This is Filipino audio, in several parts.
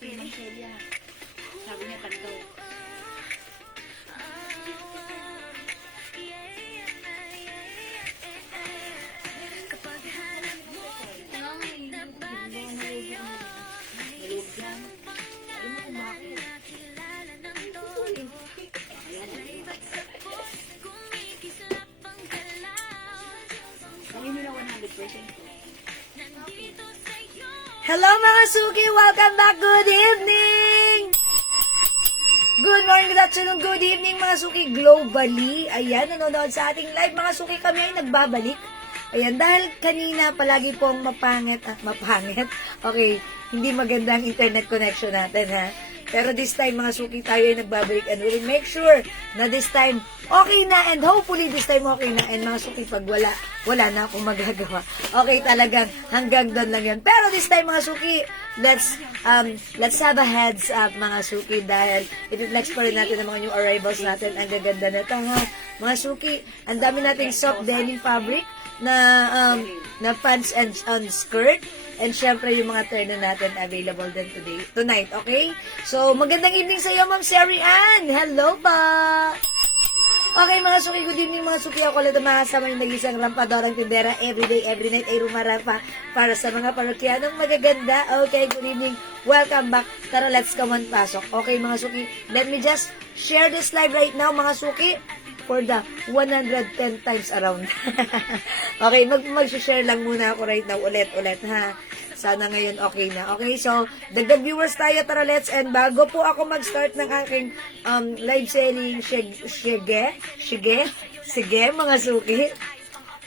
si Ma'am Celia. Sabi niya, tandaw. Hindi nila 100%. Hello mga suki! Welcome back! Good evening! Good morning, good afternoon, good evening mga suki globally. Ayan, nanonood sa ating live. Mga suki, kami ay nagbabalik. Ayan, dahil kanina palagi pong mapangit. Okay, hindi maganda ang internet connection natin ha. Pero this time mga suki tayo ay nagbabalik and we'll make sure na this time okay na and hopefully this time okay na and mga suki pag wala na akong magagawa. Okay talagang hanggang doon lang yan. Pero this time mga suki, let's have a heads up mga suki dahil i-flex pa rin natin ang mga new arrivals natin. Ang gaganda na ito ha. Mga suki, ang dami nating soft denim fabric na pants and skirt. And syempre, yung mga terno natin available din tonight, okay? So, magandang evening sa iyo, Ma'am Sherry Ann. Hello pa! Okay, mga suki, good evening, mga suki. Ako ulit ang makasama yung nag-isang rampadorang tindera everyday, every night ay rumarapa para sa mga parokyanong magaganda. Okay, good evening. Welcome back. Tara, let's come on, pasok. Okay, mga suki, let me just share this live right now, mga suki, for the 110 times around. Okay, mag-share lang muna ako right now ulit, ha. Sana ngayon okay na. Okay, so, dagdag viewers tayo, tara let's, and bago po ako mag-start ng aking live selling, sige, mga suki,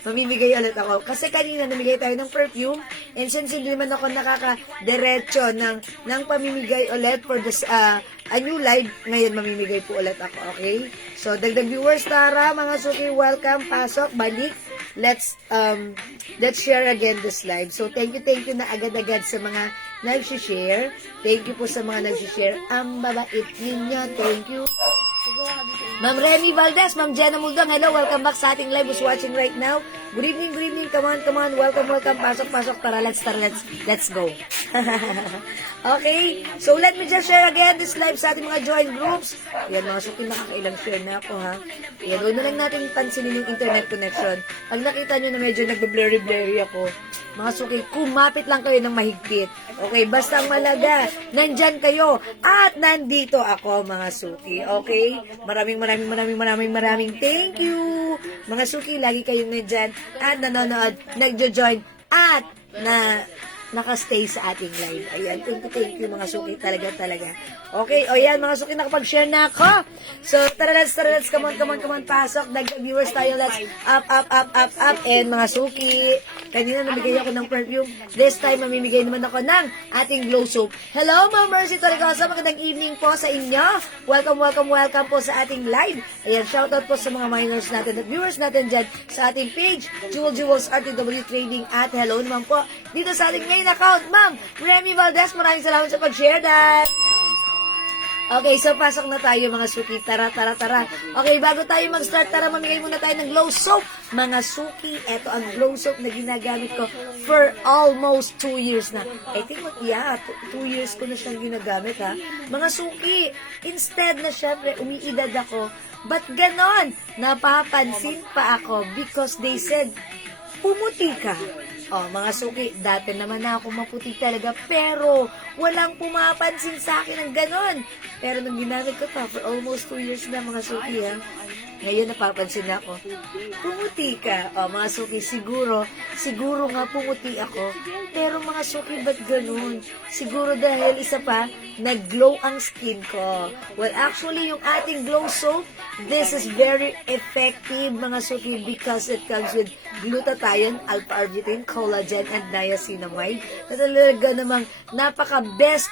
mamimigay ulit ako. Kasi kanina namigay tayo ng perfume, and since hindi naman ako nakaka-diretso ng pamimigay ulit for this, a new live, ngayon mamimigay po ulit ako, okay? So, dagdag viewers, tara, mga suki, welcome, pasok, balik. Let's share again this live. So, thank you na agad-agad sa mga nag-share. Thank you po sa mga nag-share. Ang babait ninyo. Thank you. Ma'am Remy Valdez, Ma'am Jenna Muldong, hello, welcome back sa ating live who's watching right now. Good evening, come on, welcome, pasok, tara, let's go. Okay, so let me just share again this live sa ating mga join groups. Yan mga suki, nakakailang share na ako ha. Yan, huwag na lang natin pansinin yung internet connection. Pag nakita nyo na medyo nagbe-blurry ako, mga suki, kumapit lang kayo ng mahigpit. Okay, basta ang malaga, nandyan kayo at nandito ako mga suki. Okay, maraming thank you. Mga suki, lagi kayong nandyan at nanonood, nagjo-join at nakastay sa ating live. Ayan, thank you mga suki, talaga. Okay, o yan mga suki, nakapag-share na ako. So, tara, let's, come on, pasok. Nag-viewers tayo, let's up, and mga suki. Kanina namigay ako ng perfume. This time, mamimigay naman ako ng ating glow soap. Hello, Ma'am Mercy Torrecosa, magandang evening po sa inyo. Welcome po sa ating live. Ayan, shoutout po sa mga minors natin at viewers natin dyan sa ating page, Jewels RTW Trading, at hello naman po dito sa ating main account, Ma'am Remy Valdez. Maraming salamat sa pag-share that. Okay, so pasok na tayo mga suki. Tara. Okay, bago tayo mag-start, tara mamigay muna tayo ng glow soap. Mga suki, eto ang glow soap na ginagamit ko for almost 2 years na. I think, 2 years ko na siyang ginagamit ha. Mga suki, instead na syempre umiidad ako, but ganon, napapansin pa ako because they said, pumuti ka. Oh, mga suki, dati naman na ako maputi talaga, pero walang pumapansin sa akin ng ganon. Pero nung ginamit ko pa for almost 2 years na mga suki ha, ngayon napapansin na ako, pumuti ka. Oh, mga suki, siguro nga pumuti ako. Pero mga suki, ba't ganun? Siguro dahil isa pa, nag-glow ang skin ko. Well, actually, yung ating glow soap, this is very effective, mga suki, because it comes with glutathione, alpha-arbutin, collagen, and niacinamide. Na talaga namang napaka-best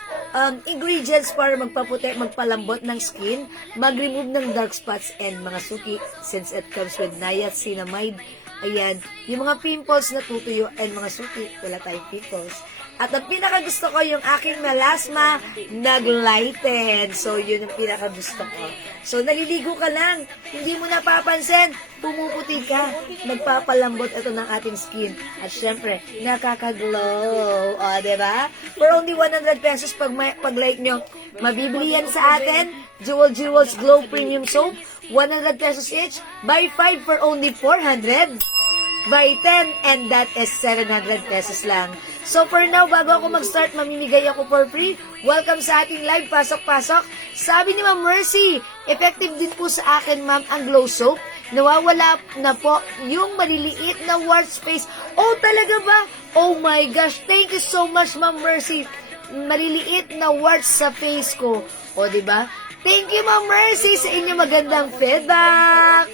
ingredients para magpaputi, magpalambot ng skin, mag-remove ng dark spots, and mga suki, since it comes with niacinamide, ayan, yung mga pimples na tutuyo, and mga suki, wala tayong pimples. At ang pinakagusto ko, yung aking melasma, naglighten. So, yun ang pinakagusto ko. So, naliligo ka lang. Hindi mo napapansin. Pumuputi ka. Nagpapalambot ito ng ating skin. At syempre, nakaka-glow. O, diba? For only 100 pesos pag like nyo, mabibili yan sa atin. Jewels Glow Premium Soap. 100 pesos each. Buy 5 for only 400. Buy 10 and that is 700 pesos lang. So for now, bago ako mag-start, mamimigay ako for free. Welcome sa ating live, pasok-pasok. Sabi ni Ma'am Mercy, effective din po sa akin, ma'am, ang Glow Soap. Nawawala na po yung maliliit na wart space. Oh, talaga ba? Oh my gosh, thank you so much, Ma'am Mercy. Maliliit na warts sa face ko. O, diba? Thank you, Ma'am Mercy, sa inyong magandang feedback.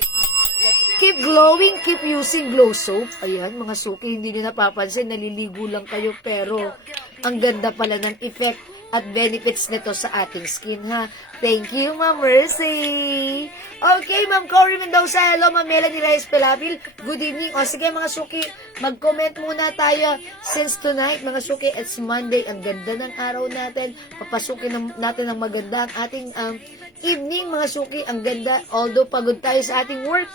Keep glowing, keep using Glow Soap. Ayan, mga suki, hindi nyo napapansin, naliligo lang kayo, pero ang ganda pala ng effect at benefits nito sa ating skin, ha? Thank you, Ma'am Mercy. Okay, Ma'am Cory Mendoza, hello, Ma'am Melanie Reyes Pelabil, good evening. O, sige, mga suki, mag-comment muna tayo. Since tonight, mga suki, it's Monday, ang ganda ng araw natin. Papasukin natin ng maganda ang ating evening, mga suki, ang ganda. Although pagod tayo sa ating work,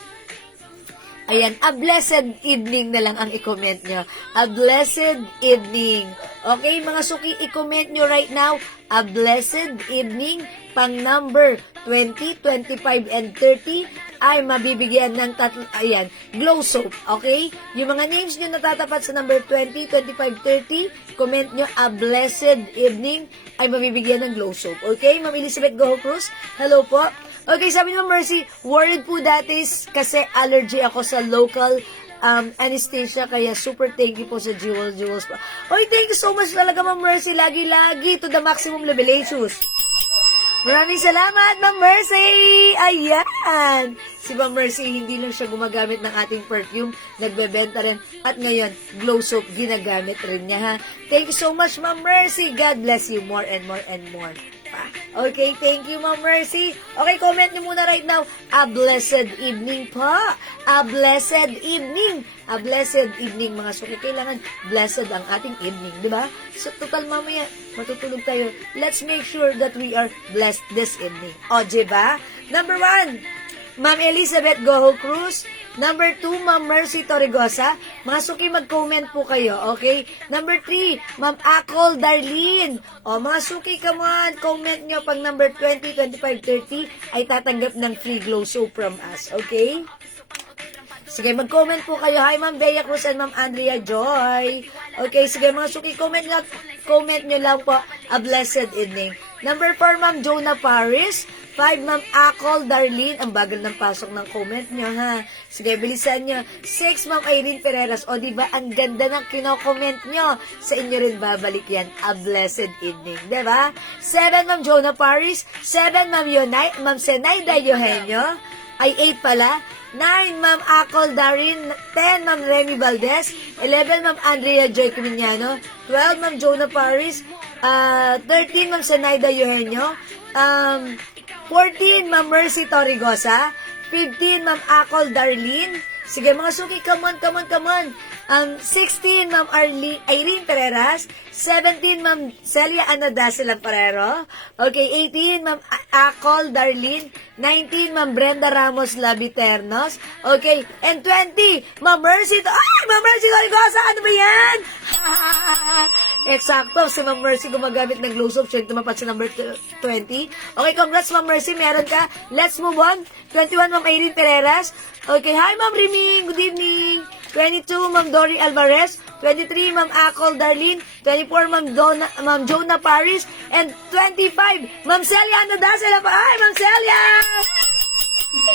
ayan, a blessed evening na lang ang i-comment nyo. A blessed evening. Okay, mga suki, i-comment nyo right now, a blessed evening, pang number 20, 25, and 30, ay mabibigyan ng ayan, Glow Soap. Okay? Yung mga names nyo natatapat sa number 20, 25, 30, comment nyo, a blessed evening, ay mabibigyan ng Glow Soap. Okay? Ma'am Elizabeth Goho Cruz, hello po. Okay, sabi ni Ma'am Mercy, worried po dati kasi allergy ako sa local anesthesia, kaya super thank you po sa Jewels. Oy, thank you so much talaga, Ma'am Mercy. Lagi-lagi to the maximum levelations. Maraming salamat, Ma'am Mercy! Ayan! Si Ma'am Mercy, hindi lang siya gumagamit ng ating perfume, nagbebenta rin. At ngayon, Glow Soap, ginagamit rin niya, ha? Thank you so much, Ma'am Mercy! God bless you more and more and more. Okay, thank you, Ma'am Mercy. Okay, comment niyo muna right now. A blessed evening po. A blessed evening. A blessed evening, mga suki. Kailangan blessed ang ating evening, di ba? So, total mamaya, matutulog tayo. Let's make sure that we are blessed this evening. O, diba? Number 1, Ma'am Elizabeth Goho Cruz. Number 2, Ma'am Mercy Torregosa. Mga suki, mag-comment po kayo, okay? Number 3, Ma'am Akol Darlene. O, mga suki, come on, comment nyo pag number 20, 25, 30 ay tatanggap ng free Glow Soap from us, okay? Sige, mag-comment po kayo. Hi, Ma'am Bea Cruz and Ma'am Andrea Joy. Okay, sige, mga suki, comment nyo lang po, a blessed evening. Number 4, Ma'am Jonah Paris. 5, Ma'am Akol Darlene. Ang bagal ng pasok ng comment nyo, ha? Sige, bilisan nyo. 6, Ma'am Irene Pereras. O, diba, ang ganda ng kino-comment nyo. Sa inyo rin babalik yan. A blessed evening. Diba? 7, Ma'am Jonah Paris. 7, Ma'am Senaida Eugenio. Ay, 8 pala. 9, Ma'am Akol Darlene. 10, Ma'am Remy Valdez. 11, Ma'am Andrea Joy Cuminiano. 12, Ma'am Jonah Paris. 13, Ma'am Senaida Eugenio. 14, Ma'am Mercy Torregosa. 15, Ma'am Akol Darlene. Sige, mga suki, come on. 16, Ma'am Irene Pereras. 17, Ma'am Celia Anadase Lamparero. Okay, 18, Ma'am Akol Darlene. 19, Ma'am Brenda Ramos Labiternos. Okay, and 20, Ma'am Mercy Torregosa. Ano ba yan? Eksakto, si Ma'am Mercy gumagamit ng Glow Soap. Siya tumapat sa number 20. Okay, congrats, Ma'am Mercy. Meron ka. Let's move on. 21, Ma'am Irene Pereras. Okay, hi, Ma'am Riming. Good evening. 22, Ma'am Dory Alvarez. 23, Ma'am Akol Darlene. 24, Ma'am Jonah Paris. And 25, Ma'am Celia Anadase. Hi, Ma'am Celia!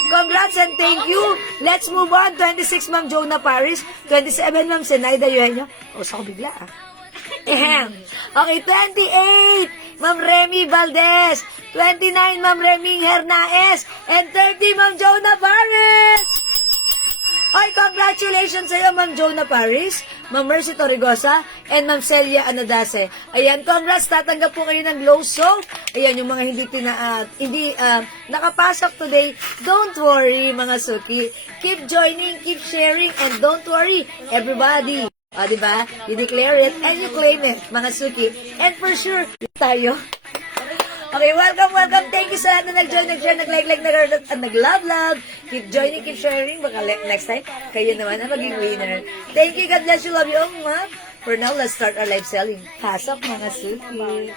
Congrats and thank you. Let's move on. 26, Ma'am Jonah Paris. 27, Ma'am Senaida Eugenio. Sa ko bigla, Okay, 28, Ma'am Remy Valdez. 29, Ma'am Remy Hernaez. And 30, Ma'am Jonah Paris. Ay, congratulations sa iyo, Ma'am Jonah Paris, Ma'am Mercy Torregosa, and Ma'am Celia Anadase. Ayan, congrats, tatanggap po kayo ng Glow Soap. Ayan, yung mga hindi nakapasok today, don't worry, mga suki. Keep joining, keep sharing, and don't worry, everybody. O, diba? You declare it and you claim it, mga suki. And for sure, tayo. Okay, welcome. Thank you sa lahat na nag-join, nag-like, nag-love. Keep joining, keep sharing. Baka next time, kayo naman ang maging winner. Thank you, God bless you, love you all, ma. For now, let's start our live selling. Pasok, mga suki.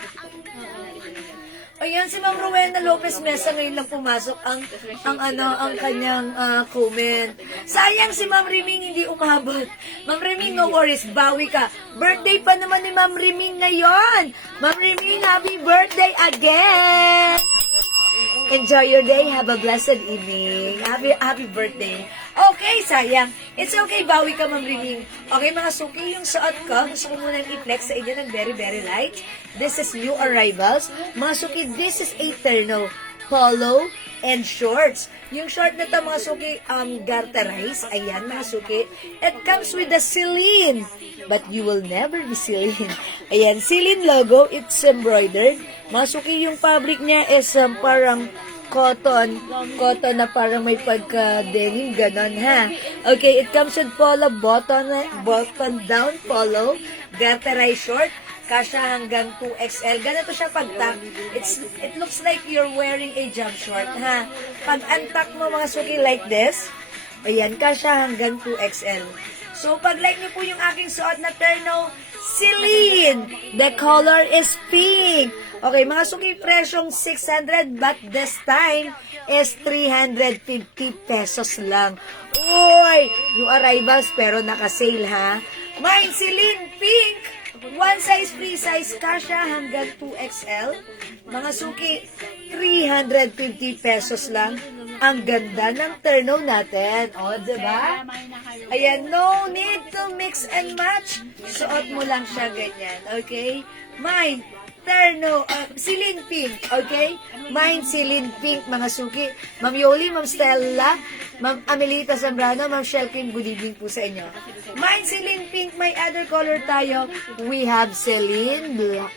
Ayan, si Ma'am Rowena Lopez Mesa ngayon lang pumasok ang kanyang comment. Sayang si Ma'am Riming hindi umabot. Ma'am Riming, no worries, bawi ka. Birthday pa naman ni Ma'am Riming ngayon. Ma'am Riming, happy birthday again! Enjoy your day. Have a blessed evening. Happy birthday. Okay, sayang. It's okay, bawi ka, Ma'am Riming. Okay, mga suki, yung suot ko, gusto ko munang i-flex sa inyo ng very, very light. This is new arrivals. Mga suki, this is a terno, polo, and shorts. Yung short na to, mga suki, garterize. Ayan, mga suki. It comes with the Celine. But you will never be Celine. Ayan, Celine logo, it's embroidered. Mga suki, yung fabric niya is parang cotton na parang may pagka-denim, ganon ha. Okay, it comes with polo, button down polo, garterized short, kasha hanggang 2XL. Ganito siya pag-tuck. It looks like you're wearing a jump short ha. Pag untuck mo mga suki like this, ayan, kasha hanggang 2XL. So, pag like niyo po yung aking suot na terno, Celine, the color is pink. Okay, mga suki, presyong 600, but this time is 350 pesos lang. Uy, yung arrivals, pero naka-sale ha. Mine, Celine, pink. One size, free size, kasha hanggang 2XL. Mga suki, 350 pesos lang. Ang ganda ng terno natin. O, diba? Ayan, no need to mix and match. Suot mo lang siya ganyan. Okay? Mine, terno, Celine pink, okay? Mine, Celine pink, mga suki. Ma'am Yoli, Ma'am Stella, Ma'am Amelita Zambrano, Ma'am Shelkin, good evening po sa inyo. Mine, Celine pink, may other color tayo. We have Celine black.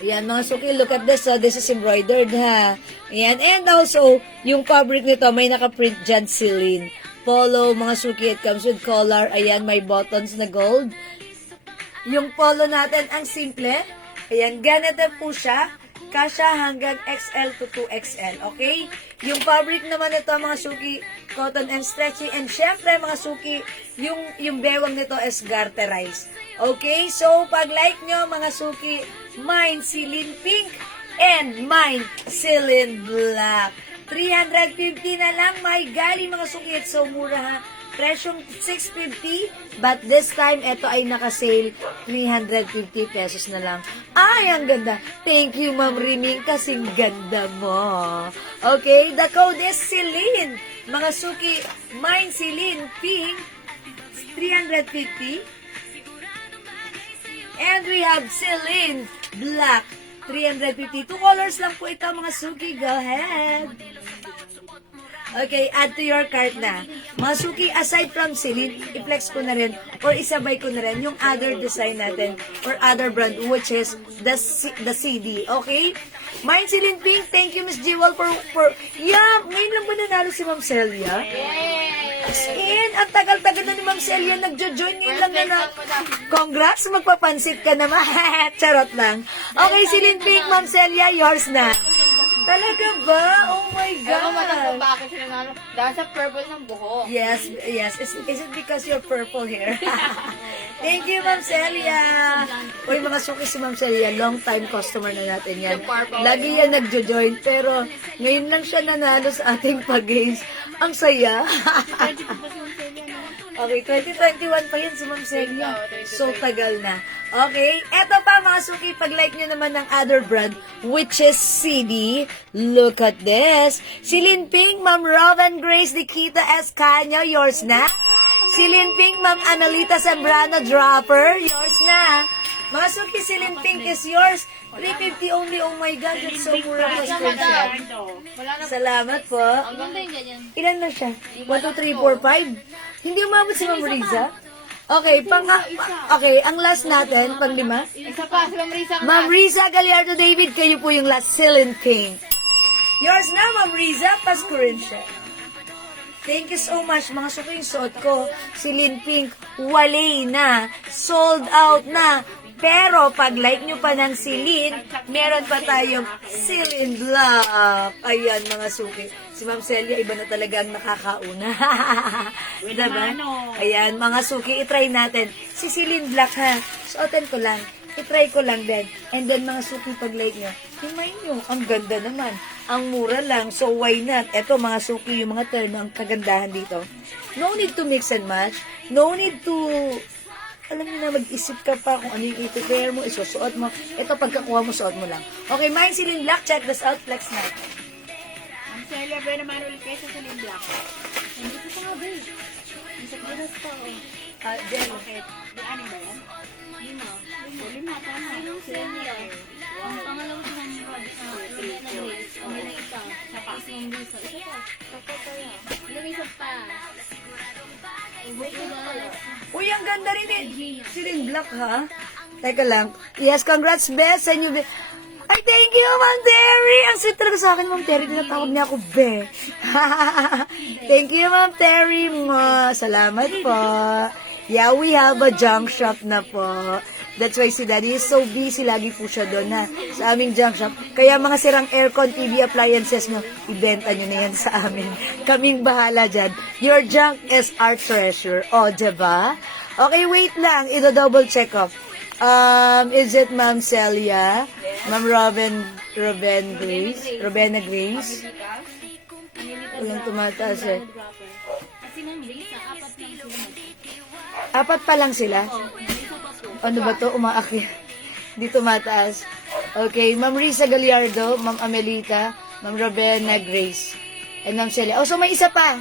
Ayan, mga suki, look at this. So, this is embroidered, ha? Ayan, and also, yung fabric nito, may nakaprint dyan, Celine. Polo, mga suki, it comes with collar. Ayan, may buttons na gold. Yung polo natin, ang simple. Ayan, ganito po siya. Kasha hanggang XL to 2XL, okay? Yung fabric naman ito, mga suki, cotton and stretchy. And syempre, mga suki, yung bewang nito is garterized. Okay? So, pag like nyo, mga suki, mine, Celine pink, and mine, Celine black. 350 na lang, my gali, mga suki. It's so mura, ha? Presyong 650, but this time, ito ay naka-sale, 350 pesos na lang. Ay, ang ganda. Thank you, Ma'am Riming, kasing ganda mo. Okay, the code is Celine. Mga suki, mine Celine pink, 350. And we have Celine black, 350. 2 colors lang po ito, mga suki. Go ahead. Okay, add to your cart na. Mga suki, aside from Celine, i-flex ko na rin or isabay ko na rin yung other design natin or other brand, which is the CD. Okay? Mine, Celine pink. Thank you, Miss Jewel, for yeah, ngayon lang ba nanalo si Ma'am Celia? As in, ang tagal-tagal na ni Ma'am Celia nagjo-join. Ngayon lang na congrats, magpapansit ka naman. Charot lang. Okay, Celine pink, Ma'am Celia, yours na. Talaga ba? Oh my God. Ewan mo na kung bakit sila nalo. Dahil sa purple ng buhok. Yes. Is it because you're purple hair? Thank you, Ma'am Celia. Uy, mga suki si Ma'am Celia, long time customer na natin yan. Lagi yan nagjo-join, pero ngayon lang siya nanalo sa ating pag-games. Ang saya. Okay, 2021 pa yan si Ma'am Celia. So, tagal na. Okay, eto pa mga suki, pag-like nyo naman ng other brand, which is CD. Look at this. Celine Pink, Ma'am Robin Grace Nikita Escanio, yours na. Celine Pink, Ma'am Analita Sembrano Dropper, yours na. Mga suki, Celine Pink is yours. 350 only, oh my God, that's so mura pa screenshot. Salamat po. Ang ganda yung ganyan. Ilan na siya? 1, 2, 3, 4, 5? Hindi umabot si Ma'am Riza? Okay, okay, ang last natin, pang 5. Isa pa, si Ma'am Risa. Ma'am Riza Gallardo David, kayo po yung last Celine Pink. Yours na, Ma'am Riza, pasko rin siya. Thank you so much, mga suki. Yung suot ko, Celine Pink, wale na. Sold out na. Pero, pag like nyo pa ng Celine, meron pa tayong Celine Black. Ayan, mga suki. Si Ma'am Celia, iba na talaga ang nakakauna. Diba? Ayan, mga suki, itry natin. Si Celine Black, ha? Suotan ko lang. Itry ko lang din. And then, mga suki, pag like nyo, himay nyo, ang ganda naman. Ang mura lang, so why not? Eto, mga suki, yung mga terno, ang kagandahan dito. No need to mix and match. No need to... Alam mo na, mag-isip ka pa kung ano yung i-prepare mo, isusuot mo. Ito, pagkakuha mo, suot mo lang. Okay, mine, Celine Black. Check this out. Flex na. Ang Celia, ba naman ulit kayo sa Celine Black? Hindi ko sa nga, babe. Isa ko na sa Jen. bakit? Di aning ba yan? Lima. Lima, tama. Celia. Ang pangalawa ko ng Grace. Ang may isa. Saka si Ma'am Lisa. Isa pa. Saka pa yan. Ilang isa pa. Uy, ang ganda rin eh. Celine Black, ha? Teka lang. Yes, congrats, Beth. Sa inyo, Beth. Ay, thank you, Ma'am Terry. Ang sweet talaga sa akin, Ma'am Terry. Tinatawag niya ako, Be. Thank you, Ma'am Terry. Salamat po. Yeah, we have a junk shop na po. That's why si Daddy is so busy. Lagi po siya doon na sa aming junk shop. Kaya mga sirang aircon, TV appliances nyo, ibenta nyo na yan sa amin. Kaming bahala dyan. Your junk is our treasure. O, diba? Okay, wait lang. Ito-double check off. Is it Ma'am Celia? Ma'am Robena Grace? Walang tumataas eh. Kasi Ma'am Lisa, apat na sila. Apat pa lang sila? Ano ba to? Umaakyat. Di tumataas. Okay, Ma'am Risa Gallardo, Ma'am Amelita, Ma'am Robena Grace, and Ma'am Celia. Oh, so may isa pa.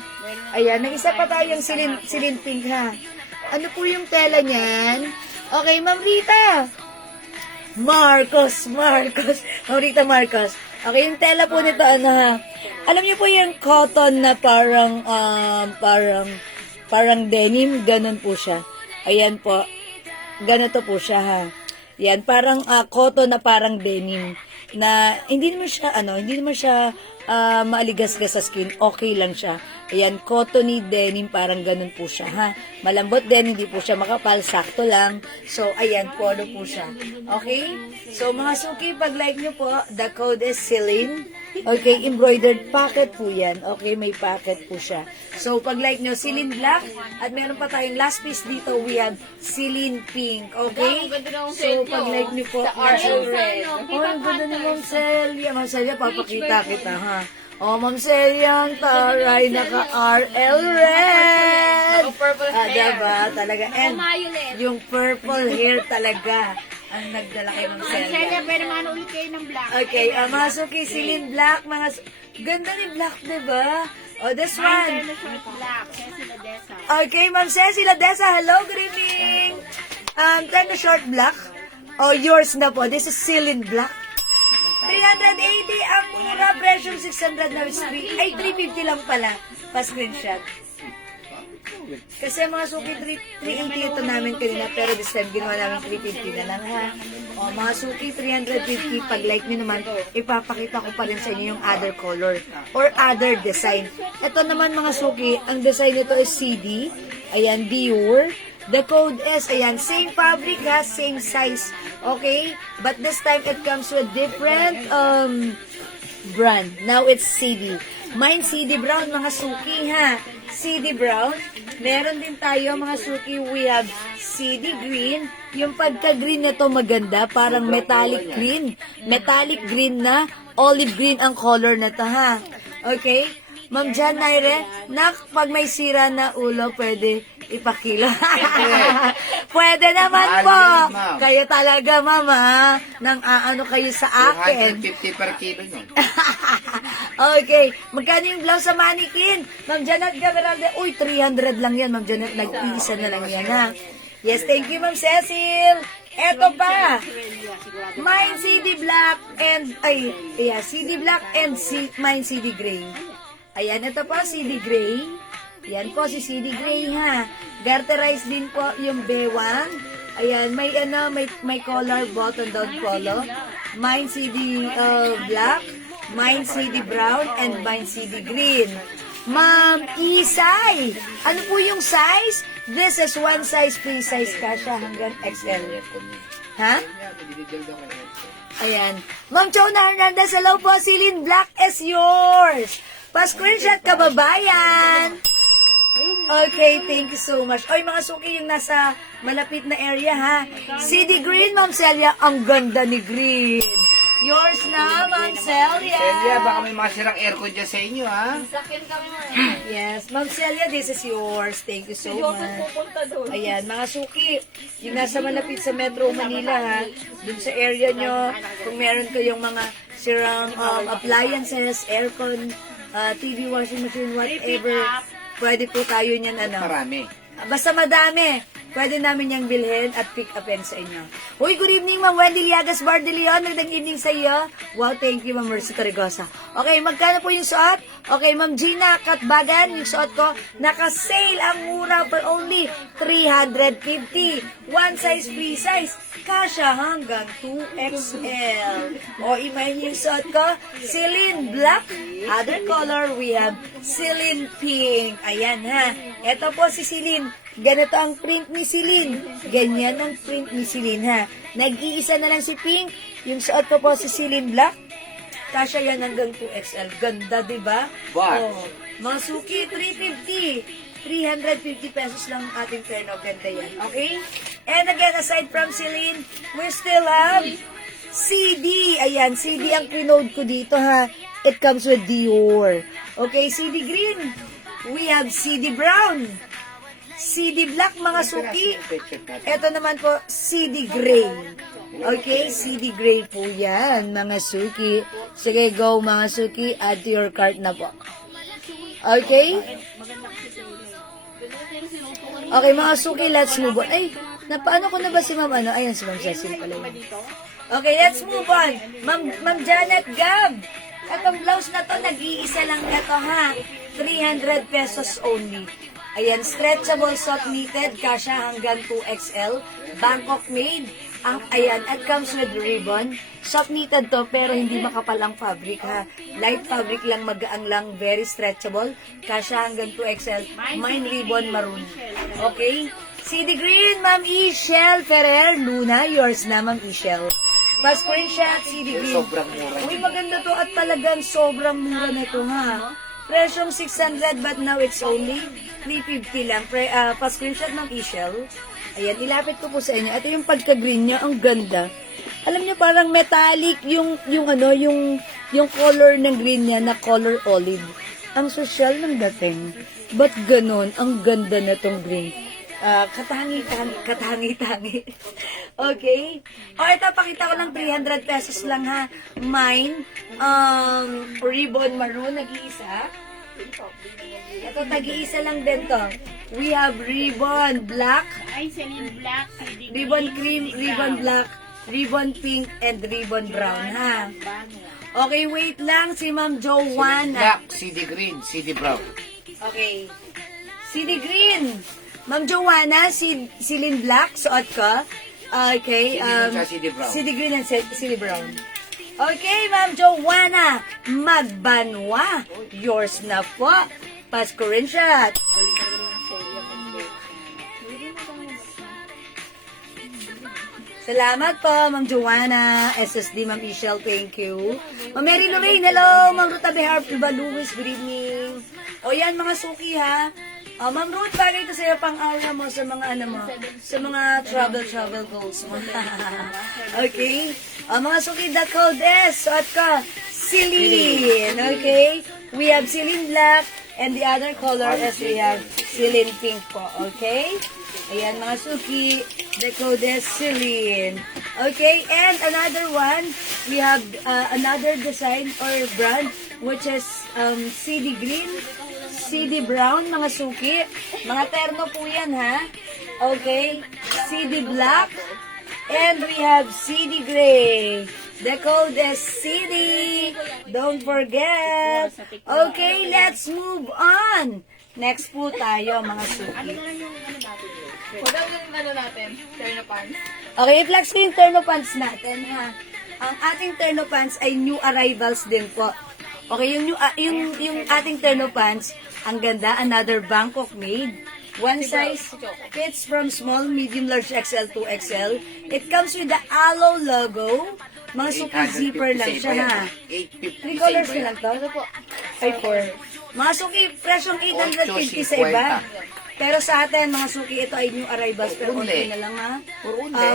Ayan, may isa pa tayong Celine Pink, ha? Ano po yung tela niyan? Okay, Ma'am Rita. Marcos. Ma'am Rita Marcos. Okay, yung tela po nito, ano ha? Alam niyo po yung cotton na parang denim, ganun po siya. Ayan po. Ganito po siya, ha. Yan, parang cotton na parang denim na hindi naman siya maaligas-gas sa skin. Okay lang siya. Ayan, cottony denim, parang ganun po siya, ha. Malambot din, hindi po siya makapal, sakto lang. So, ayan, polo po siya. Okay? So, mga suki, pag like nyo po, the code is Celine. Okay, embroidered pocket po yan. Okay, may pocket po siya. So, pag like nyo, Celine Black, at meron pa tayong last piece dito, we have Celine Pink. Okay? So, pag like nyo po, RL Red. Oh, ang ganda ni Ma'am Celia. Ma'am Celia, papakita kita, ha? Oh, Ma'am Celia, ang taray, naka-RL Red. Purple hair. Diba? Talaga. And Violet. yung purple hair talaga ang nagdala kay Ma'am Celia. Celia, ba naman ulit kayo ng black? Okay, mga suki, Celine Black, ganda ni Black, diba? Oh, this one. Black. Ceci Ladesa. Okay, Ma'am Ceci Ladesa, hello, good evening. Turn the short black. Oh, yours na po. This is Celine Black. 380 ang mura, presyo 600 na free. Ay, 350 lang pala. Pa-screenshot. Kasi mga suki, 380 ito namin kanina, pero this time ginawa namin 350 na lang, ha. O, mga suki, 350. Pag like nyo naman, ipapakita ko pa rin sa inyo yung other color or other design. Ito naman mga suki, ang design nito is CD. Ayan, Dior. The code is, ayan, same fabric, ha, same size. Okay? But this time, it comes with different brand. Now, it's CD. Mine, CD Brown, mga suki, ha. CD Brown. Meron din tayo, mga suki, we have CD Green. Yung pagka-green na to maganda, parang metallic green. Metallic green na, olive green ang color na to, ha. Okay? Ma'am Jan Naire, pag may sira na ulo, pwede ipakilo. Pwede naman po. Kayo talaga, mama, nang aano kayo sa akin. 250 per kilo nyo. Okay. Magkano yung blouse sa mannequin? Ma'am Janet Gaberalde. Uy, 300 lang yan, Ma'am Janet. Nag-iisa na lang yan, ha? Yes, thank you, Ma'am Cecil. Eto pa. Mine CD Black and, CD Black and mine CD Gray. Ayan, ito po, CD Gray. Yan po, si CD Gray, ha. Garterized din po yung bewang. Ayan, may collar, button-down polo. Mine CD Black, mine CD Brown, and mine CD Green. Ma'am Isay. Ano po yung size? This is one size, free size kasha hanggang XL. Ha? Ayan. Ma'am Chona Hernandez, hello po. Celine Black is yours. Pa-screenshot ka, babayan. Okay, thank you so much. Oy, mga suki yung nasa malapit na area, ha? CD Green, Ma'am Celia. Ang ganda ni Green. Yours na, Ma'am Celia. Celia, baka may mga sirang aircon dyan sa inyo, ha? Sakyan kami mo. Yes, Ma'am Celia, this is yours. Thank you so much. Pupunta doon. Ayan, mga suki, yung nasa malapit sa Metro Manila, ha, dun sa area nyo, kung meron kayong mga sirang appliances, aircon, TV, washing machine, whatever, pwede po tayo niyan, Marami. Basta madami. Pwede namin niyang bilhin at pick upin sa inyo. Uy, good evening, Ma'am Wendy Liagas Bar de Leon. Magandang evening sa iyo. Wow, thank you, Ma'am Mercy Torregosa. Okay, magkano po yung suot? Okay, Ma'am Gina Katbagan, yung suot ko, naka-sale ang mura for only 350. One size, free size. Kasha hanggang 2XL. O, imahin yung suot ko. Celine Black. Other color, we have Celine Pink. Ayan, ha. Ito po si Celine. Ganito ang print ni Celine. Ganyan ang print ni Celine, ha. Nag-iisa na lang si Pink. Yung suot ko po si Celine Black. Kasha yan hanggang 2XL. Ganda, di ba? What? Oh, mga suki, 350. 350 pesos lang ang ating perno. Ganda yan. Okay? And again, aside from Celine, we still have CD. Ayan, CD ang pinode ko dito, ha. It comes with Dior. Okay, CD Green. We have CD Brown. CD Black, mga suki. Ito naman po, CD Gray. Okay, CD Gray po yan, mga suki. Sige, go, mga suki. Add to your cart na po. Okay? Okay, mga suki, let's move on. Ay, napaano ko na ba si Ma'am ano? Ayan, si Ma'am Cecil pala yun. Okay, let's move on. Ma'am Janet Gab. Itong blouse na to, nag-iisa lang ito, ha. 300 pesos only. Ayan, stretchable, soft knitted, kasha hanggang 2XL. Bangkok made. Ayan, at comes with ribbon. Soft knitted to, pero hindi makapal ang fabric, ha. Light fabric lang, magaang lang, very stretchable. Kasha hanggang 2XL. Mine ribbon maroon. Okay? CD Green, Ma'am Ishel Ferrer. Luna, yours na, Ma'am Ishel. Pa-screenshot, CD Green. Sobrang mura. Uy, maganda to at talagang sobrang mura na to, ha. Presyong 600 but now it's only 350 lang. Pa-screenshot ng Ishel. Ayan, ilapit ko po sa inyo. Ito yung pagka-green niya, ang ganda. Alam niyo parang metallic yung color ng green niya na color olive. Ang social ng dating. But ganon, ang ganda na tong green. Katangi-tangi. Okay? O, ito, pakita ko lang 300 pesos lang, ha. Mine, ribbon maroon, nag-iisa. Ito, tag-iisa lang din to. We have ribbon black, Ay, Celine Black. ribbon cream, ribbon black, ribbon pink, and ribbon brown, ha. Okay, wait lang, si Ma'am Joanna. Black, CD Green, CD Brown. Okay. CD Green. Ma'am Joanna, Celine Black, suot ko. Okay. CD Brown. CD Green and CD Brown. Okay, Ma'am Joanna, magbanwa. Yours na po. Pa-screenshot. Salamat po, Ma'am Joanna. SSD, Ma'am Ishel, thank you. Ma'am Mary Lorraine, hello. Ma'am Ruta Behar, Iba Luis, good evening. O yan, mga suki, ha. Ma'am Ruth, bagay ito sa'yo pang aura mo sa mga sa mga travel goals mo. Okay? Mga suki, the code is, suot ka, Celine. Okay? We have Celine Black, and the other color is we have Celine Pink po. Okay? Ayan, mga suki, the code is Celine. Okay? And another one, we have another design or brand, which is CD Green, CD Brown, mga suki. Mga terno po yan, ha? Okay. CD Black. And we have CD Gray. The code is CD. Don't forget. Okay, let's move on. Next po tayo, mga suki. Okay, i-flex ko yung terno pants natin, ha? Ang ating terno pants ay new arrivals din po. Okay, yung ating terno pants, Ang ganda, another Bangkok made. One size fits from small, medium, large, XL to XL. It comes with the Alo logo. Mga suki zipper lang siya ha. 850 3 colors sa na iba lang to. Ay, 4. Mga suki, presyong 850 sa iba. Pero sa atin, mga suki, ito ay new arrivals. Pero okay na lang ha.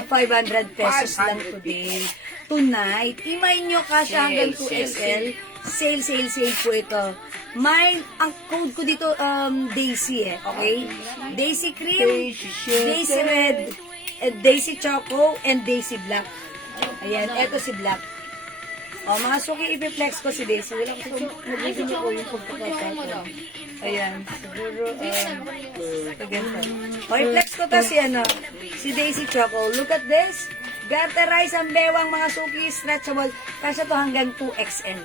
500 pesos lang today. Tonight, imay nyo kasya hanggang 2XL. Sale po ito. Ang code ko dito, Daisy okay? Daisy Cream, Daisy Red, Daisy Choco, and Daisy Black. Ayan, eto si Black. O, mga suki, ipiplex ko si Daisy. Wala ko nabibili ko yung pagkakataon. Ayan, siguro, ganito. O, i-flex ko to si Daisy Choco. Look at this. Garterize ang bewang mga suki, stretchable. Kasya to hanggang 2XL.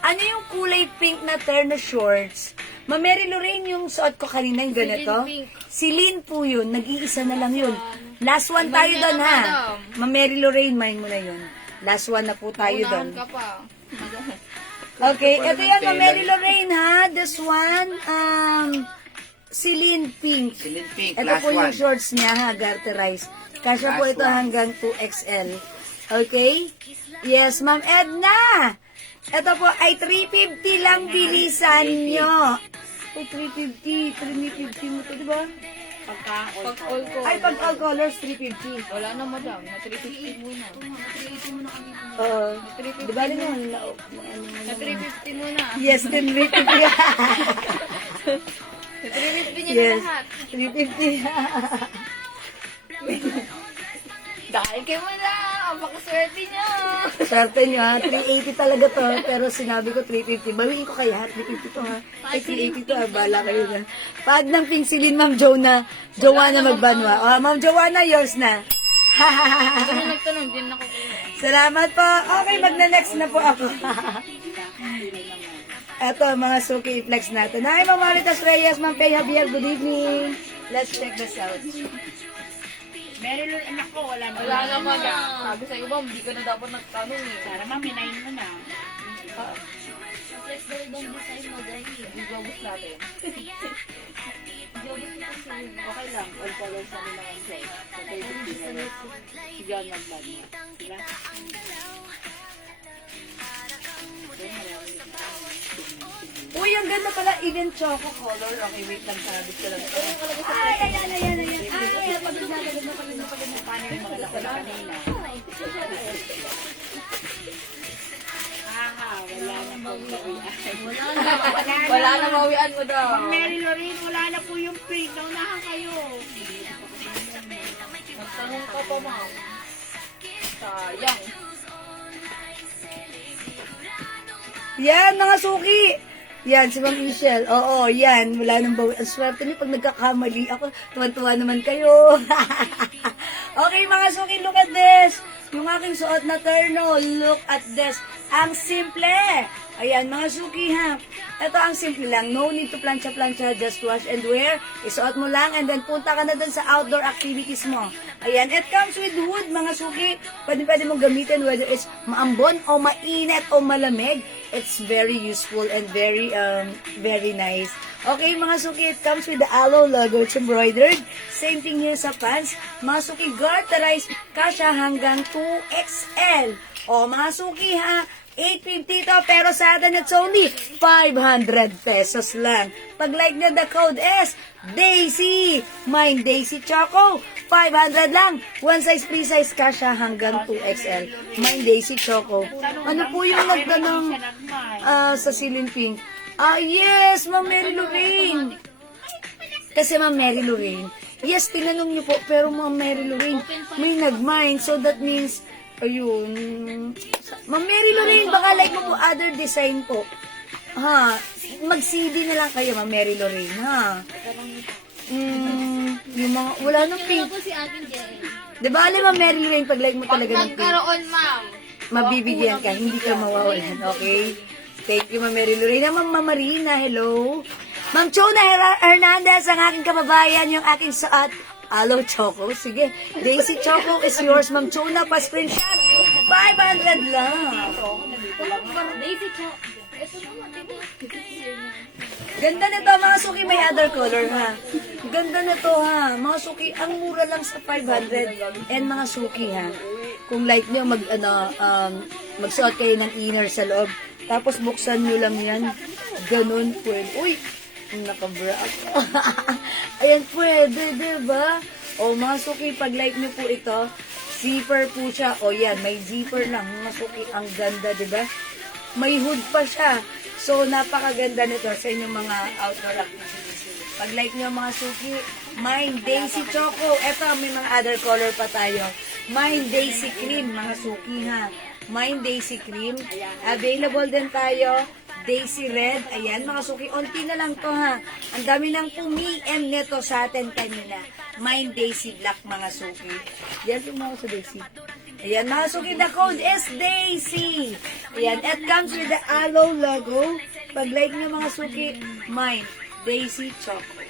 Ano yung kulay pink na terno shorts? Mary Lorraine yung suot ko kanina, yung ganito. Si Lynn po yun, nag-iisa na lang yun. Last one tayo doon ha. Mary Lorraine, mine mo na yun. Last one na po tayo doon. Okay, ito yan, Mary Lorraine ha. This one, si Lynn pink. Silid pink, Ito last po yung one. shorts niya ha, garterize. Kasya po Last ito one. hanggang 2XL. Okay? Yes, Ma'am Edna. Ito po ay 350 lang bilisan nyo. Ay, 350 mo to, di ba? Pag all ko. Ay, pag all colors, 350. Wala na madam, na 350 muna. Di ba rin yun? Na 350 muna. Yes, din 350. Na 350 niya Yes, na lahat. 350. Dahil kayo muna, ang pakaswerte niyo. Swerte nyo ha, 380 talaga to, pero sinabi ko 350. Bawiin ko kaya, 350 to ha. Ay, 380 to ha, bala kayo na. Pag ng pingsilin, Ma'am Joanna Magbanwa. Ma'am Joanna, yours na. Hindi na nagtanong, din ako. Salamat po. Okay, magna-next na po ako. Eto, mga suki i-flex natin. Hi, Ma'am Maritas Reyes, Ma'am Pei Javier, good evening. Let's check this out. Meron lang anak ko, wala na. Wala na madam. Sabi sa'yo ba, hindi ka na dapat nagtanong eh. Para maminayin mo na. Flex daw bang design mo dahil Igobos natin. Okay lang, all colors na nila ang size. So, kayo si John mag-vlog mo. Diba? Uy, ang ganda pala, even choco color. Okay, wait lang, sabit ko lang. Ay, ayan. Ay, pagod na. Paano yung mga laki na kanina? Wala na pong bawian. wala na mawian mo daw. Mary Lorraine, wala na po yung pink. Naunahan kayo. Magtanong ka pa ma'am. Sayang. Yan, mga suki. Yan, si Ma'am Michelle. Oo, yan. Wala nang bawi. Ang swerte niyo pag nagkakamali ako. Tuwan-tuwa naman kayo. Okay, mga suki, look at this. Yung aking suot na terno. Look at this. Ang simple. Ayan, mga suki ha. Ito ang simple lang. No need to plancha-plancha. Just wash and wear. Isuot mo lang and then punta ka na dun sa outdoor activities mo. Ayan, it comes with hood, mga suki. Pwede mong gamitin whether it's maambon o mainit o malamig. It's very useful and very nice. Okay, mga suki, it comes with the Alo logo. It's embroidered. Same thing here sa pants. Mga suki, garterize kasya hanggang 2XL. O, mga suki ha, 850 to, pero sa atin it's only 500 pesos lang. Pag like nyo, the code is Daisy. Mine Daisy Choco. 500 lang. One size, free size kasya hanggang 2XL. Mine Daisy Choco. Ano po yung nagtanong sa Silin Pink? Yes, Ma'am Mary Lorraine. Kasi Ma'am Mary Lorraine, yes, tinanong niyo po, pero Ma'am Mary Lorraine, may nag-mine, so that means, ayun, Ma'am Mary Lorraine, baka like mo po other design po. Ha, mag-CD na lang kayo, Ma'am Mary Lorraine, ha? Yung mga, wala nang pink. Ako si akin dyan. Diba, alam Ma'am Mary Lorraine, pag like mo Pag talaga ng pink, nagkaroon ma'am. mabibigyan ka, hindi ka mawawalan, okay? Thank you, Ma'am Mary Lorraine. Ma'am Marina, hello. Ma'am Chona Hernandez, ang aking kababayan, yung aking suot. Alo Choco, sige. Daisy Choco is yours, Ma'am Chona, pa-screenshot. 500 lang. Daisy Choco. Ito naman, dito. Ganda nito, mga suki, may other color, ha? Ganda nito, ha? Mga suki, ang mura lang sa 500. And mga suki, ha? Kung like nyo, magsuot kayo ng inner sa loob, tapos buksan nyo lang yan, ganun pwede. Uy, nakabra ako. Ayan, pwede, diba? O, mga suki, pag like nyo po ito, zipper po siya. O, yan, may zipper lang. Mga suki, ang ganda, diba? May hood pa siya. So, napakaganda nito sa inyong mga outdoor activities. Pag like nyo mga suki, Mine Daisy Choco. Eto, may mga other color pa tayo. Mine Daisy Cream, mga suki ha. Mine Daisy Cream. Available din tayo. Daisy Red. Ayan, mga suki. Unti na lang to ha. Ang dami ng pumi-em nito sa atin kanina. Mine Daisy Black, mga suki. Yan, tingnan ko sa Daisy. Ayan, mga suki, the code is Daisy. Ayan, it comes with the Aloe logo. Pag like nyo mga suki, Mine Daisy Choco.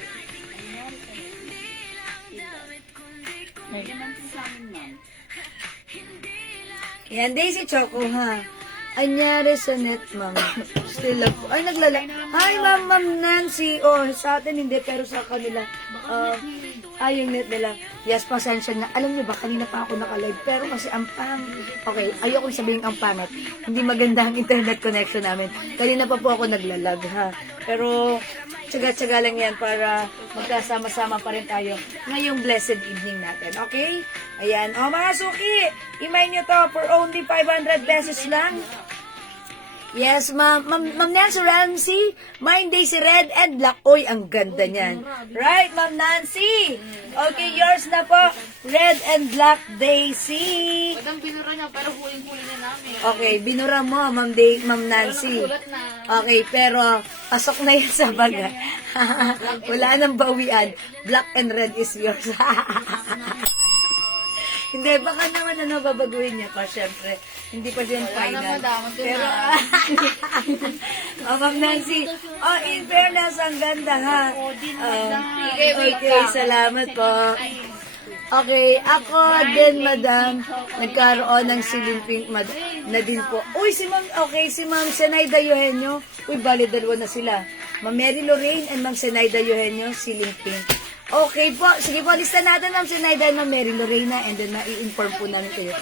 Ayan, Daisy Choco ha. Anyari sa net, ma'am. Still love. Ay, Hi, ma'am Nancy. Oh, sa atin hindi, pero sa kanila. Yung net nila. Yes, pasensya na. Alam niyo ba, kanina pa ako naka-live. Pero kasi ang okay, ayoko sabihin ang pangit. Hindi maganda ang internet connection namin. Kanina pa po ako naglalag, ha. Pero, tsaga-tsaga lang yan para magkasama-sama pa rin tayo ngayong blessed evening natin. Okay? Ayan. O, mga suki, imay nyo to for only 500 pesos lang. Yes, ma'am Nancy Ramsey, Mine Daisy Red and Black. Oy, ang ganda niyan. Right, Ma'am Nancy? Okay, yours na po. Red and Black Daisy. Madam, binura niya, pero huling-huli na namin. Okay, binura mo, Ma'am Nancy. Nakulat na. Okay, pero pasok na yan sa baga. Wala nang bawian. Black and red is yours. Hindi, baka naman babaguhin niya pa, syempre. Hindi pa din final. Pero, Ma'am Nancy, in fairness, ang ganda, ha? Okay, salamat po. Okay, ako din, madam, nagkaroon ng silimping na din po. Uy, si Ma'am Zenaida Eugenio. Uy, bali, dalawa na sila. Ma'am Mary Lorraine and Ma'am Zenaida Eugenio, silimping. Okay po. Sige po, lista natin Ma'am Zenaida and Ma'am Mary Lorena and then mai-inform po namin kayo.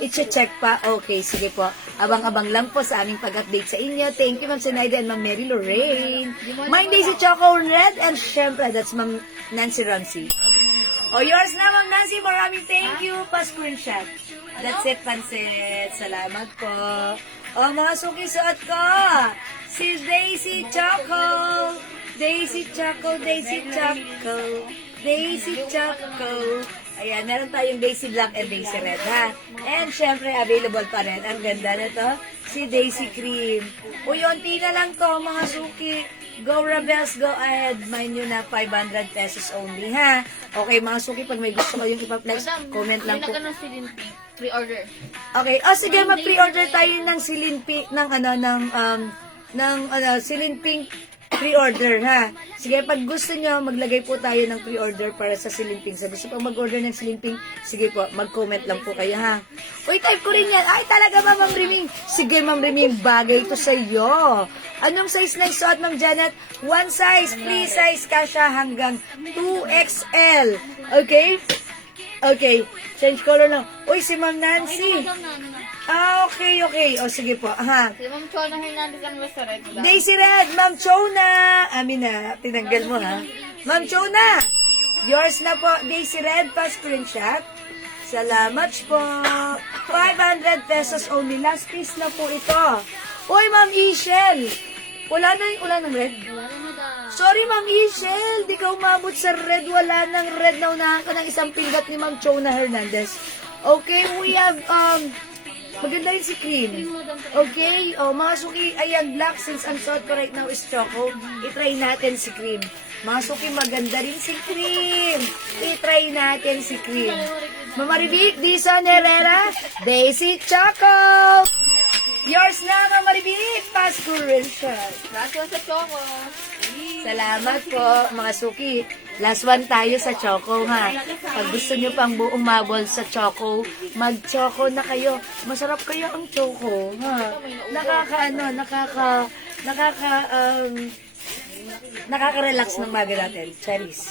I-check pa. Okay, sige po. Abang-abang lang po sa aming pag-update sa inyo. Thank you Ma'am Zenaida and Ma'am Mary Lorraine. Mine Daisy Choco Red and syempre, that's Ma'am Nancy Ramsey. Yours na Ma'am Nancy. Maraming thank you. Pa-screenshot. That's it, Pansit. Salamat po. Mga suki suot ko. Si Daisy Choco. Daisy Choco, Daisy Choco, Daisy Choco. Ayan, meron tayong Daisy Black and Daisy Red, ha? And syempre, available pa rin. Ang ganda na to, si Daisy Cream. Unti na lang to, mga suki. Go Rebels, go ahead. Mind nyo na 500 pesos only, ha? Okay, mga suki, pag may gusto kayong ipa-flex, comment lang po. Pre-order. Okay, sige, mag-pre-order tayo ng silinpi, silinping pre-order, ha? Sige, pag gusto nyo, maglagay po tayo ng pre-order para sa silimping. Sa gusto pang mag-order ng silimping, sige po, mag-comment lang po kayo, ha? Uy, type ko rin yan. Ay, talaga ba, Ma'am Riming? Sige, Ma'am Riming, bagay ito sa iyo. Anong size na isuot, Ma'am Janet? One size, free size ka siya hanggang 2XL. Okay? Okay, change color lang. Uy, si Ma'am Nancy. Okay. Sige po. Ha. Si Ma'am Chona Hernandez ang sa red. Daisy Red, Ma'am Chona. Amina, tinanggal mo ha. Ma'am Chona, yours na po. Daisy Red, pa-screenshot. Salamat po. 500 pesos only. Last piece na po ito. Uy, Ma'am Ishel. Wala ng red? Sorry, Ma'am Ishel. Di ka umabot sa red. Wala ng red. Naunahan ka ng isang pinggat ni Ma'am Chona Hernandez. Okay, we have, maganda rin si Cream. Okay? Mga suki, ayan, black. Since ang suot ko right now is Choco, itry natin si Cream. Mga suki, maganda rin si Cream. Itry natin si Cream. Mama Ribik, Dison Herrera, Daisy Choco. Yours na, Mama Ribik. Pass ko rin siya. Gracias sa Choco. Salamat po, mga suki. Last one tayo sa choco, ha? Pag gusto nyo pang buong mabol sa choco, mag-choco na kayo. Masarap kayo ang choco, ha? Nakaka-relax ng baga natin. Cherries.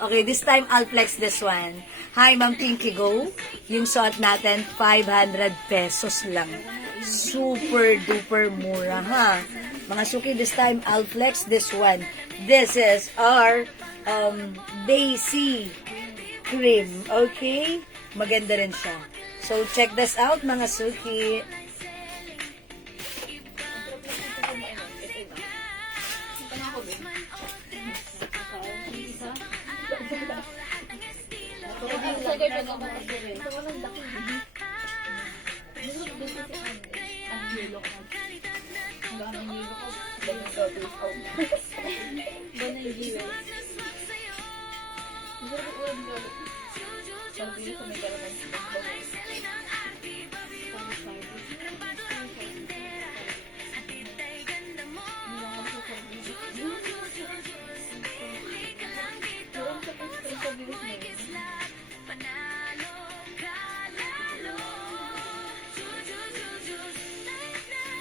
Okay, this time I'll flex this one. Hi, Ma'am Pinky Go. Yung suot natin, 500 pesos lang. Super duper mura, ha? Mga suki, this time I'll flex this one. This is our Daisy cream. Okay? Maganda rin siya. So, check this out, mga suki.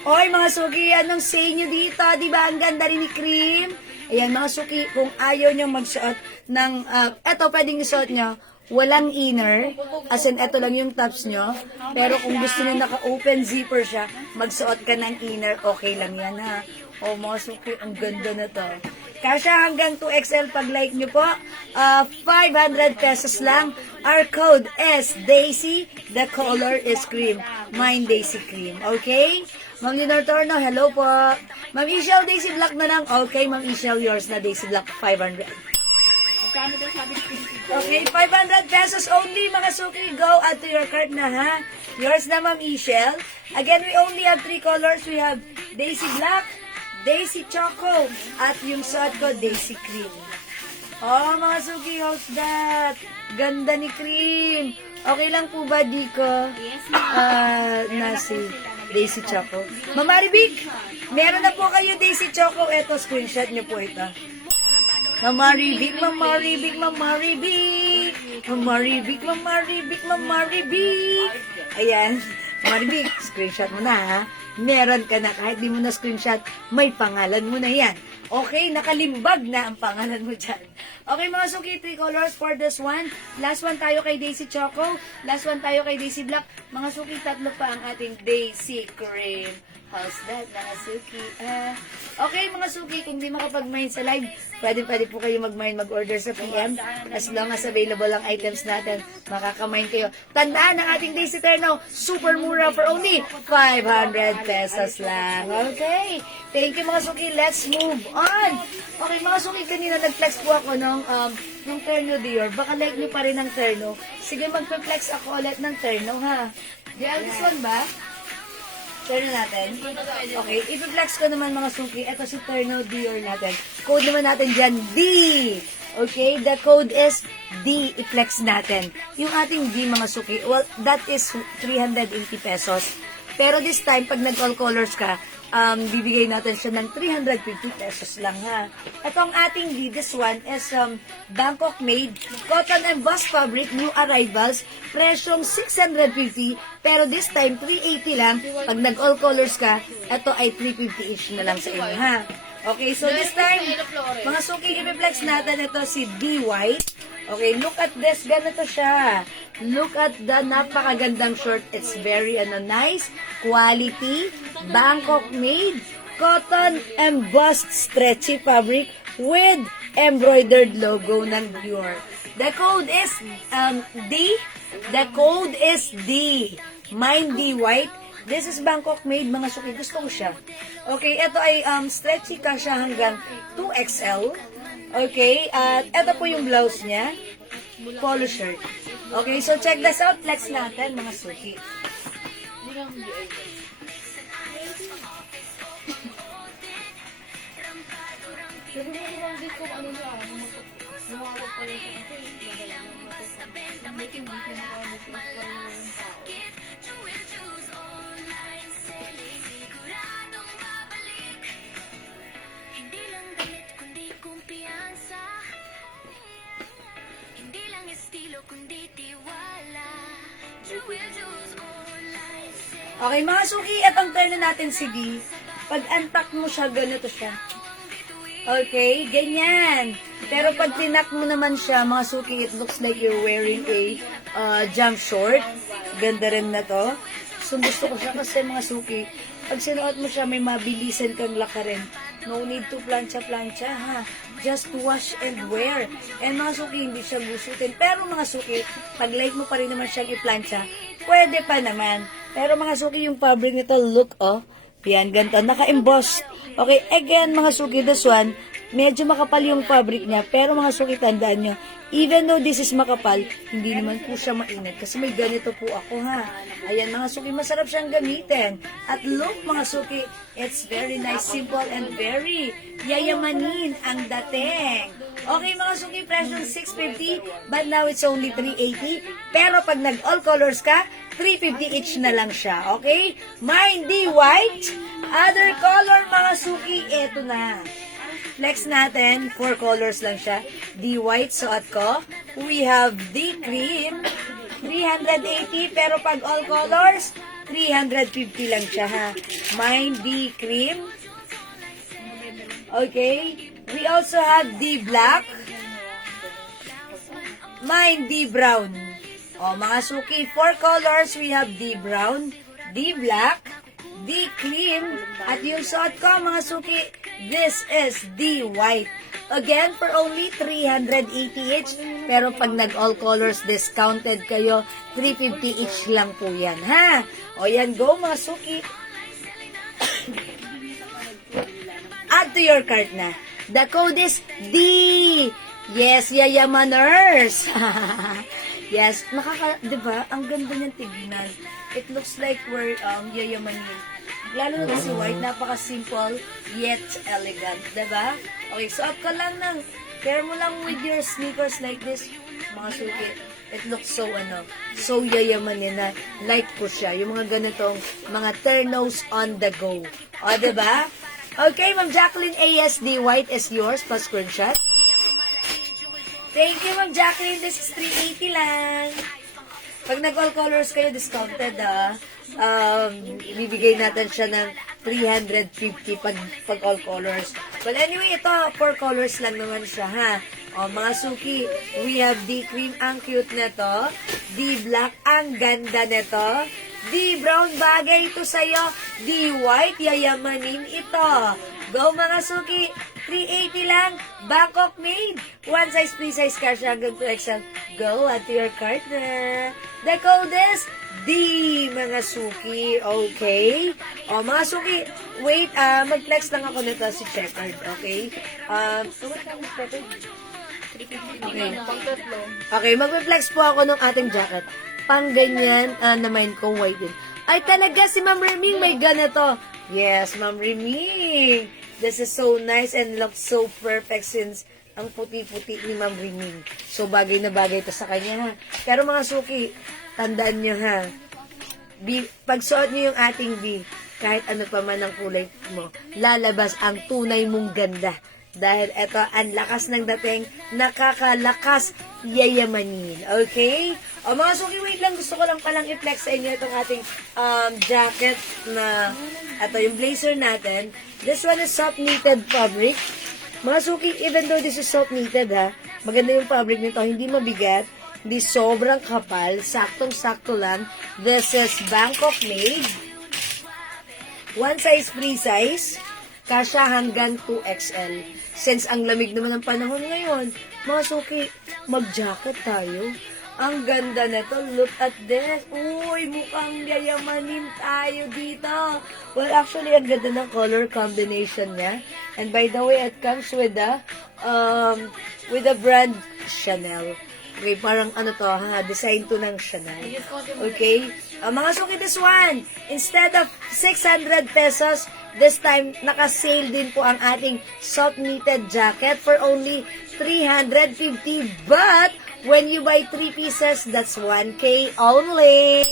Oy, mga suki, anong say nyo dito? Diba, ang ganda rin ni Cream? Ayan, mga suki, kung ayaw nyo magsuot ng, eto, pwedeng isuot nyo, walang inner, as in, eto lang yung tops nyo, pero kung gusto nyo naka-open zipper siya, magsuot ka ng inner, okay lang yan, ha? O, mga suki, ang ganda na to. Kasya hanggang 2XL pag like nyo po, 500 pesos lang. Our code is Daisy, the color is cream. Mine Daisy cream, okay? Ma'am Leonor Torno, hello po. Ma'am Ishel, Daisy Black na lang. Okay, Ma'am Ishel, yours na Daisy Black, 500. Magkano daw sabi ni Pinky? Okay, 500 pesos only, mga suki. Go, add to your cart na, ha? Yours na, Ma'am Ishel. Again, we only have 3 colors. We have Daisy Black, Daisy Choco, at yung suot ko, Daisy Cream. Oh, mga suki, how's that? Ganda ni Cream. Okay lang po ba, Diko? Yes, ma'am. Nasi Daisy Choco. Ma'am Maribig, meron na po kayo Daisy Choco. Ito, screenshot niyo po ito. Ma'am Maribig, Ma'am Maribig, Ma'am Maribig. Ma'am Maribig, Ma'am Maribig, Ma'am Maribig. Ayan. Ma'am Maribig, screenshot mo na, ha? Meron ka na. Kahit di mo na screenshot, may pangalan mo na yan. Okay, nakalimbag na ang pangalan mo dyan. Okay, mga suki, 3 colors for this one. Last one tayo kay Daisy Choco. Last one tayo kay Daisy Black. Mga suki, 3 pa ang ating Daisy Cream. How's that, mga suki? Okay, mga suki, kung di makapag-mine sa live, pwede po kayo mag-order sa PM. As long as available ang items natin, makaka-mine kayo. Tandaan ang ating Daisy Terno, super mura for only 500 pesos lang. Okay, thank you, mga suki. Let's move on. Okay, mga suki, kanina nag-flex po ako ng Terno Dior. Baka like nyo pa rin ng Terno. Sige, mag-flex ako ulit ng Terno, ha? Yeah, this one ba? Terno natin. Okay, i-flex ko naman, mga suki. Ito si Terno Dior natin. Code naman natin dyan, D. Okay, the code is D. I-flex natin. Yung ating D, mga suki, well, that is 380 pesos. Pero this time, pag nag-all colors ka, bibigay natin siya ng 350 pesos lang, ha. Ito ang ating D. This one is Bangkok made, cotton embossed fabric, new arrivals, presyong 650, pero this time 380 lang. Pag nag-all colors ka, ito ay 350 each na lang sa inyo, ha. Okay, so this time, mga suki, i-flex natin ito si D White. Okay, look at this. Ganito siya. Look at the napakagandang short. It's very nice quality. Bangkok made. Cotton embossed stretchy fabric with embroidered logo ng Dior. The code is D. The code is D. Mine D White. This is Bangkok made, mga suki. Gusto ko siya. Okay, ito ay stretchy ka siya hanggang 2XL. Okay, at ito po yung blouse niya. Polo shirt. Okay, so check this out. Flex natin, mga suki. Okay, mga suki, itong turn na natin si B. Pag antak mo siya, ganito siya. Okay, ganyan. Pero pag tinak mo naman siya, mga suki, it looks like you're wearing a jump short. Ganda rin na to. So, gusto ko siya kasi mga suki, pag sinuot mo siya, may mabilisan kang lakarin. No need to plancha-plancha, ha? Just wash and wear. And mga suki, hindi siya gusutin. Pero mga suki, pag like mo pa rin naman siyang i-plancha, pwede pa naman. Pero mga suki, yung fabric nito, look, oh. Yan, ganito. Naka-embossed. Okay, again, mga suki, this one, medyo makapal yung fabric niya. Pero mga suki, tandaan nyo, even though this is makapal, hindi naman po siya mainit. Kasi may ganito po ako, ha. Ayan, mga suki, masarap siyang gamitin. At look, mga suki, it's very nice, simple, and very yayamanin ang dating. Okay, mga suki, presyo 650, but now it's only 380. Pero pag nag-all colors ka, 350 each na lang siya, okay? Mine, the white. Other color, mga suki, eto na. Flex natin, 4 colors lang siya. The white, suot ko. We have the cream, 380. Pero pag all colors, 350 lang siya, ha? Mine, the cream. Okay. We also have the black. Mine, the brown. O, mga suki, 4 colors. We have the brown, the black, the cream, at yung suot ko, mga suki, this is the white. Again, for only 380 each. Pero pag nag-all colors discounted kayo, 350 each lang po yan, ha? O, yan, go, mga suki. Add to your cart na. The code is D. Yes, Yayamaners. Yes, diba? Ang ganda niyang tignan. It looks like we're yayamanin. Lalo na si white, napaka-simple, yet elegant. Diba? Okay, suot ka lang ng, pair mo lang with your sneakers like this, mga suki. It looks so, so yayamanin na. Like ko siya. Yung mga ganitong, mga ternos on the go. O, diba? Okay, Ma'am Jacqueline ASD, white is yours, plus screenshot. Thank you, Ma'am Jacqueline. This is 380 lang. Pag nag-all colors kayo, discounted, ibibigay natin siya ng 350 pag all colors. But anyway, ito, 4 colors lang naman siya, ha? O, mga suki, we have the cream, ang cute nito. The black, ang ganda nito. The brown, bagay ito sa'yo. The white, yayamanin ito. Go, mga suki. 380 lang. Bangkok made. One size, free size cash hanggang 2XL. Go, add to your cart na. The code is D, mga suki. Okay? O, mga suki, wait, mag-flex lang ako nito si Shepard. Okay? Okay. Okay, mag-flex po ako ng ating jacket. Pang ganyan, naman ko white din. Ay, talaga si Ma'am Reming may ganito. Yes, Ma'am Reming. This is so nice and looks so perfect since ang puti-puti ni Ma'am Reming. So, bagay na bagay ito sa kanya, ha. Pero mga suki, tandaan nyo, ha. Pag suot nyo yung ating B, kahit ano pa man ang kulay mo, lalabas ang tunay mong ganda. Dahil eto, ang lakas ng dating, nakakalakas yayamanin. Okay? O mga suki, wait lang, gusto ko lang palang i-flex sa inyo itong ating jacket na, eto yung blazer natin. This one is soft knitted fabric. Mga suki, even though this is soft knitted, ha, maganda yung fabric nito, hindi mabigat, hindi sobrang kapal, saktong-sakto lang. This is Bangkok made. One size, free size. Kasya hanggang 2XL. Since ang lamig naman ng panahon ngayon, mga suki, mag-jacket tayo. Ang ganda nito. Look at this. Uy, mukhang yayamanin tayo dito. Well, actually, ang ganda ng color combination niya. And by the way, it comes with the brand Chanel. Okay, parang ano to, ha? Design to ng Chanel. Okay? Mga suki, this one, instead of 600 pesos, this time, naka-sale din po ang ating soft knitted jacket for only 350. But, when you buy 3 pieces, that's 1K only.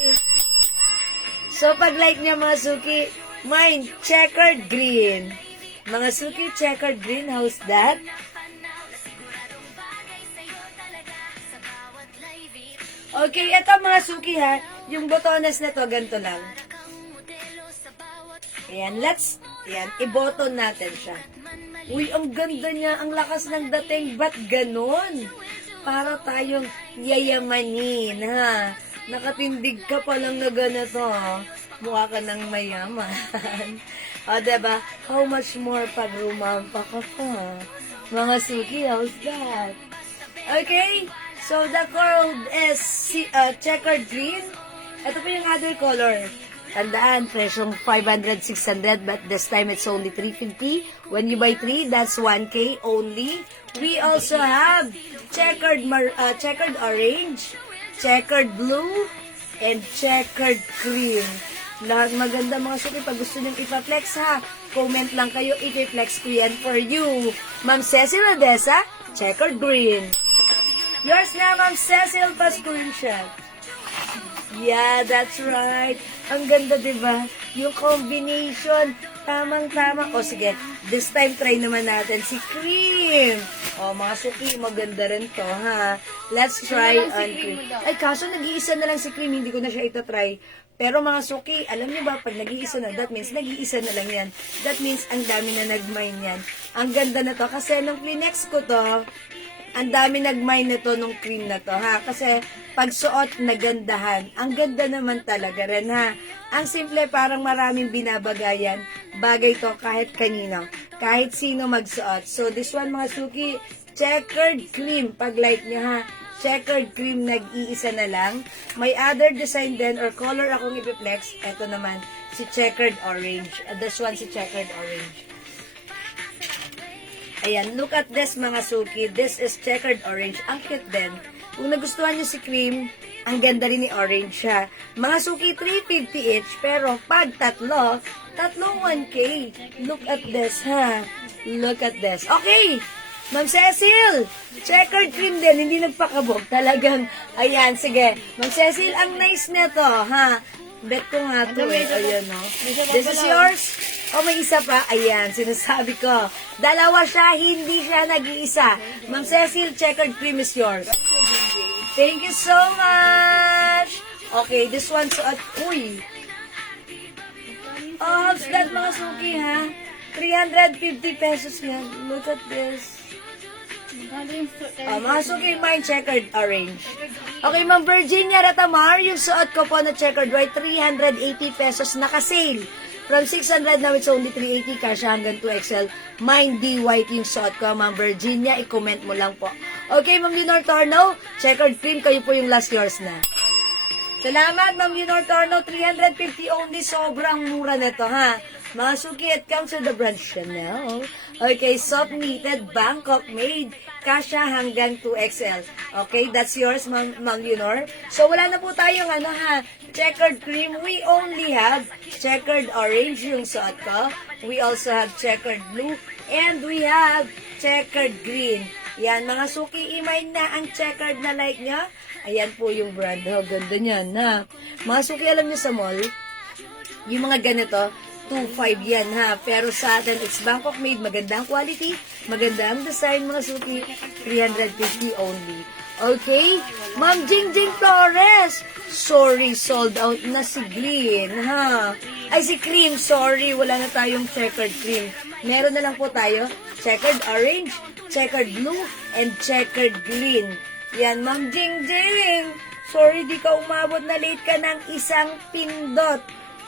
So, pag like niya mga suki, mine, checkered green. Mga suki, checkered green, how's that? Okay, eto mga suki ha, yung botones na to, ganito lang. Ayan, ayan, iboto natin siya. Uy, ang ganda niya, ang lakas ng dating, ba't ganon? Para tayong yayamanin, ha? Nakatindig ka pa lang na ganito, ha? Mukha ka ng mayaman. O, diba? How much more pag rumampa ka pa? Mga suki, how's that? Okay, so the color is checkered green. Ito po yung other color. Tandaan, presyong 500, 600, but this time it's only 350. When you buy 3, that's 1K only. We also have checkered orange, checkered blue, and checkered cream. Lahat maganda mga suki. Pag gusto nyo ipa-flex ha, comment lang kayo, ipi-flex ko yan for you. Ma'am Cecil Odessa, checkered green. Yours na, Ma'am Cecil, pa-screenshot. Yeah, that's right. Ang ganda, diba? Yung combination, tamang-tama. O sige, this time try naman natin si Cream. O, mga suki, maganda rin to, ha? Let's try on Cream. Ay, kaso nag-iisa na lang si Cream, hindi ko na siya itatry. Pero mga suki, alam niyo ba, pag nag-iisa na, that means nag-iisa na lang yan. That means ang dami na nag-mine yan. Ang ganda na to, kasi nung Kleenex ko to, ang dami nag-mine na to nung cream na to, ha? Kasi pagsuot, nagandahan. Ang ganda naman talaga rin, ha? Ang simple, parang maraming binabagayan. Bagay to kahit kanino. Kahit sino magsuot. So, this one, mga suki, checkered cream. Pag-like nyo, ha? Checkered cream, nag-iisa na lang. May other design din or color akong ipiplex. Ito naman, si checkered orange. This one, si checkered orange. Ayan, look at this mga suki. This is checkered orange. Ang cute din. Kung nagustuhan nyo si cream, ang ganda rin ni orange siya. Mga suki, 350 each. Pero pag tatlong 1K. Look at this, ha? Look at this. Okay! Ma'am Cecil, checkered cream din, hindi nagpakabog. Talagang, ayan, sige. Ma'am Cecil, ang nice nito, ha? Bet ko nga to eh. Ayan, no? This is yours? O, may isa pa? Ayan, sinasabi ko. Dalawa siya, hindi siya nag-iisa. Ma'am Cecil, checkered cream is yours. Thank you so much! Okay, this one's uy. Oh, how's that mga suki, ha? 350 pesos nga. Look at this. Mga suki, mine checkered orange. Okay, Ma'am Virginia Ratamar, yung suot ko po na checkered white, 380 pesos naka-sale. From 600 now, it's only 380, kasha hanggang 2XL. Mine D white yung suot ko, Ma'am Virginia, i-comment mo lang po. Okay, Ma'am Leonor Torno, checkered cream, kayo po yung last yours na. Salamat, Ma'am Leonor Torno, 350 only, sobrang mura nito, ha? Mga suki, it comes with the brand Chanel. Okay, soft knitted, Bangkok made, kasha hanggang 2XL. Okay, that's yours, Ma'am Leonor. So, wala na po tayong ano, ha? Checkered cream. We only have checkered orange yung suot ko. We also have checkered blue. And we have checkered green. Yan, mga suki, imay na ang checkered na like niya. Ayan po yung brand. Oh, ganda niyan, ha? Mga suki, alam niyo sa mall, yung mga ganito, 2.5 yan, ha? Pero sa atin, it's Bangkok made. Magandang quality, magandang design, mga suki. 350 only. Okay? Ma'am Jingjing Flores. Sorry, sold out na si Green, ha? Ay, si Cream, sorry. Wala na tayong checkered cream. Meron na lang po tayo. Checkered orange, checkered blue, and checkered green. Yan, Ma'am Jingjing. Sorry, di ka umabot na late ka ng isang pindot.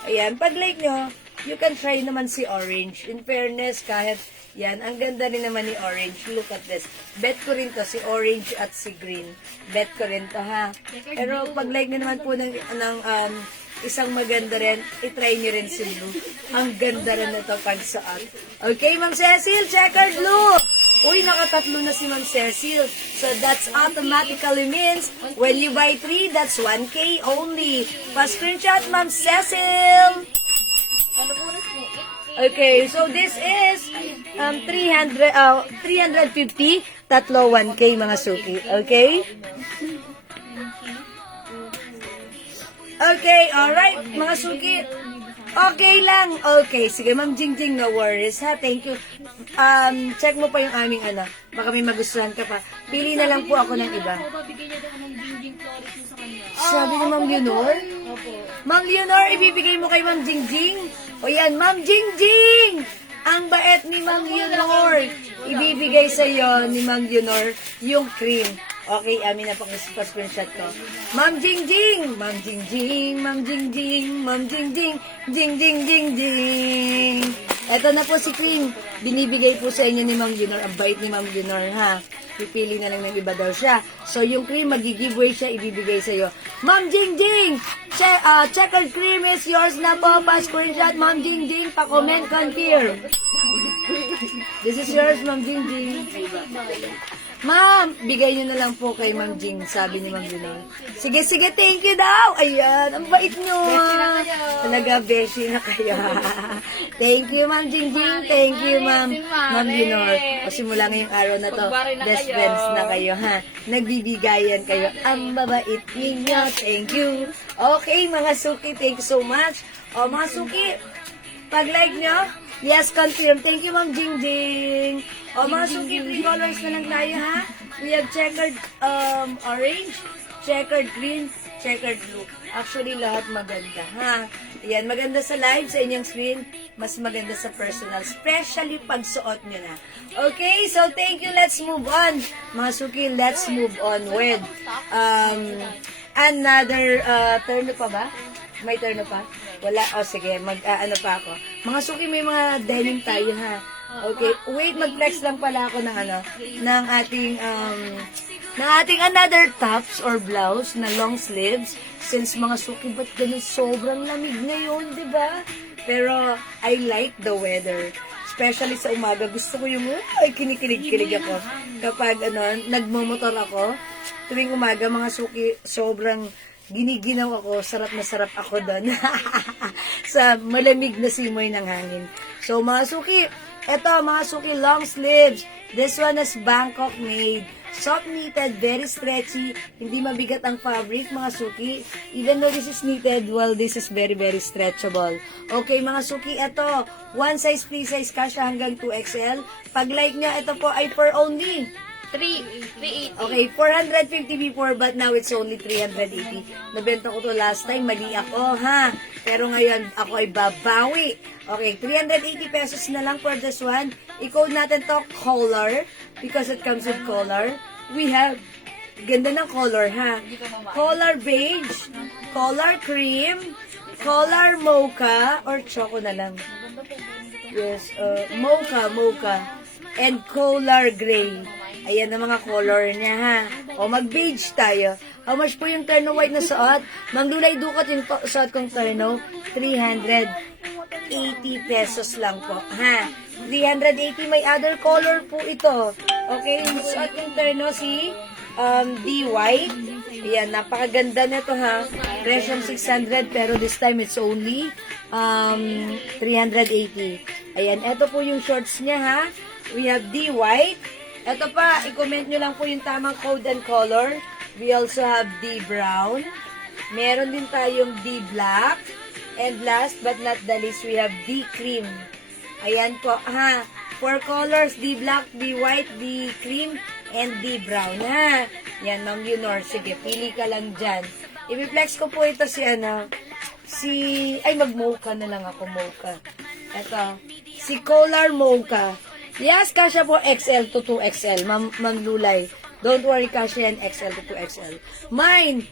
Ayan, pag like nyo, you can try naman si orange. In fairness, kahit yan, ang ganda rin naman ni orange. Look at this. Bet ko rin to, si orange at si green. Bet ko rin to, ha? Pero pag like nyo naman po ng isang maganda rin, itry nyo rin si blue. Ang ganda rin na to pag suot. Okay, Ma'am Cecil, checkered blue! Uy, nakatatlo na si Ma'am Cecil. So, that's automatically means, when you buy 3, that's 1K only. Pa-screenshot, Ma'am Cecil! Okay, so this is 350, tatlo 1K mga suki. Okay? Okay, alright, mga suki. Okay lang. Okay, sige, Ma'am Jingjing, no worries, ha? Thank you. Check mo pa yung aming ano. Baka may magustuhan ka pa. Pili na lang po ako ng iba. Sabi ni Ma'am Leonor? Ma'am Leonor, ibibigay mo kay Ma'am Jingjing? O yan, Ma'am Jingjing! Ang bait ni Ma'am Yunor. Ibibigay sa iyo ni Ma'am Yunor yung cream. Okay, amin na pa-screenshot ko. Ma'am Jingjing! Ma'am Jingjing! Ma'am Jingjing! Ma'am Jingjing! Jing, jing, jing, jing! Ito na po si cream. Binibigay po sa inyo ni Ma'am Yunor. Ang bait ni Ma'am Yunor, ha? Pipili na lang ng iba daw siya. So, yung cream, mag-giveaway siya, ibibigay sa iyo. Ma'am Jingjing! Checkered cream is yours na po. Pa-screenshot, Ma'am Jingjing. Pa-comment, confirm. This is yours, Ma'am Jingjing. Ma'am, bigay nyo na lang po kay Ma'am Jing, sabi ni Ma'am Yunor. Sige, sige, thank you daw. Ayan, ang bait nyo. Talaga, beshi na kayo. Thank you, Ma'am Jingjing. Thank you, Ma'am Yunor. O simula ngayong araw na to, best friends na kayo, ha? Nagbibigayan kayo. Ang babait ninyo. Thank you. Okay, mga suki, thank you so much. O, mga suki, pag-like nyo, yes, confirm. Thank you, Ma'am Jingjing. O, mga suki, free colors na lang tayo, ha? We have checkered orange, checkered green, checkered blue. Actually, lahat maganda, ha? Yan, maganda sa live, sa inyong screen. Mas maganda sa personal, especially pag suot nyo na. Okay, so thank you. Let's move on. Mga suki, let's move on with another turn pa ba? May turn pa? Wala? O, sige, ano pa ako. Mga suki, may mga denim tayo, ha? Okay, wait, mag-flex lang pala ako ng ng ating another tops or blouse na long sleeves. Since mga suki, ba't ganun sobrang lamig ngayon, di ba? Pero, I like the weather. Especially sa umaga, gusto ko yung, kinikilig-kilig ako. Kapag, nagmumotor ako, tuwing umaga, mga suki, sobrang giniginaw ako, sarap na sarap ako doon. Sa malamig na simoy ng hangin. So, mga suki, eto, mga suki, long sleeves. This one is Bangkok made. Soft knitted, very stretchy. Hindi mabigat ang fabric, mga suki. Even though this is knitted, well, this is very, very stretchable. Okay, mga suki, eto, one size, free size, kasha hanggang 2XL. Pag like nyo, ito po ay for only 380. Okay, 450 before, but now it's only 380. Nabenta ko to last time, mali ako, ha? Pero ngayon, ako ay babawi. Okay, 380 pesos na lang for this one. I-code natin to color, because it comes with color. We have, ganda ng color, ha? Color beige, color cream, color mocha, or choco na lang. Yes, mocha, and color gray. Ayan ang mga color niya, ha? O, mag-beige tayo. How much po yung terno white na suot? Mang Lulay Dukot yung suot kong terno, 380 pesos lang po, ha? 380, may other color po ito. Okay, yung suot yung terno si D white. Ayan, napakaganda nito, ha? Presyo 600, pero this time it's only 380. Ayan, ito po yung shorts niya, ha? We have D white. Ito pa, i-comment nyo lang po yung tamang code and color. We also have D brown. Meron din tayong D black. And last but not the least, we have D cream. Ayan po, ha? 4 colors, D black, D white, D cream, and D brown, ha? Yan, Ma'am Yunor. Sige, pili ka lang dyan. I-flex ko po ito mag-mocha na lang ako, mocha. Ito, si Color Mocha. Yes, kasya po XL to 2XL, Ma'am Lulay. Don't worry, kasya yan XL to 2XL. Mine,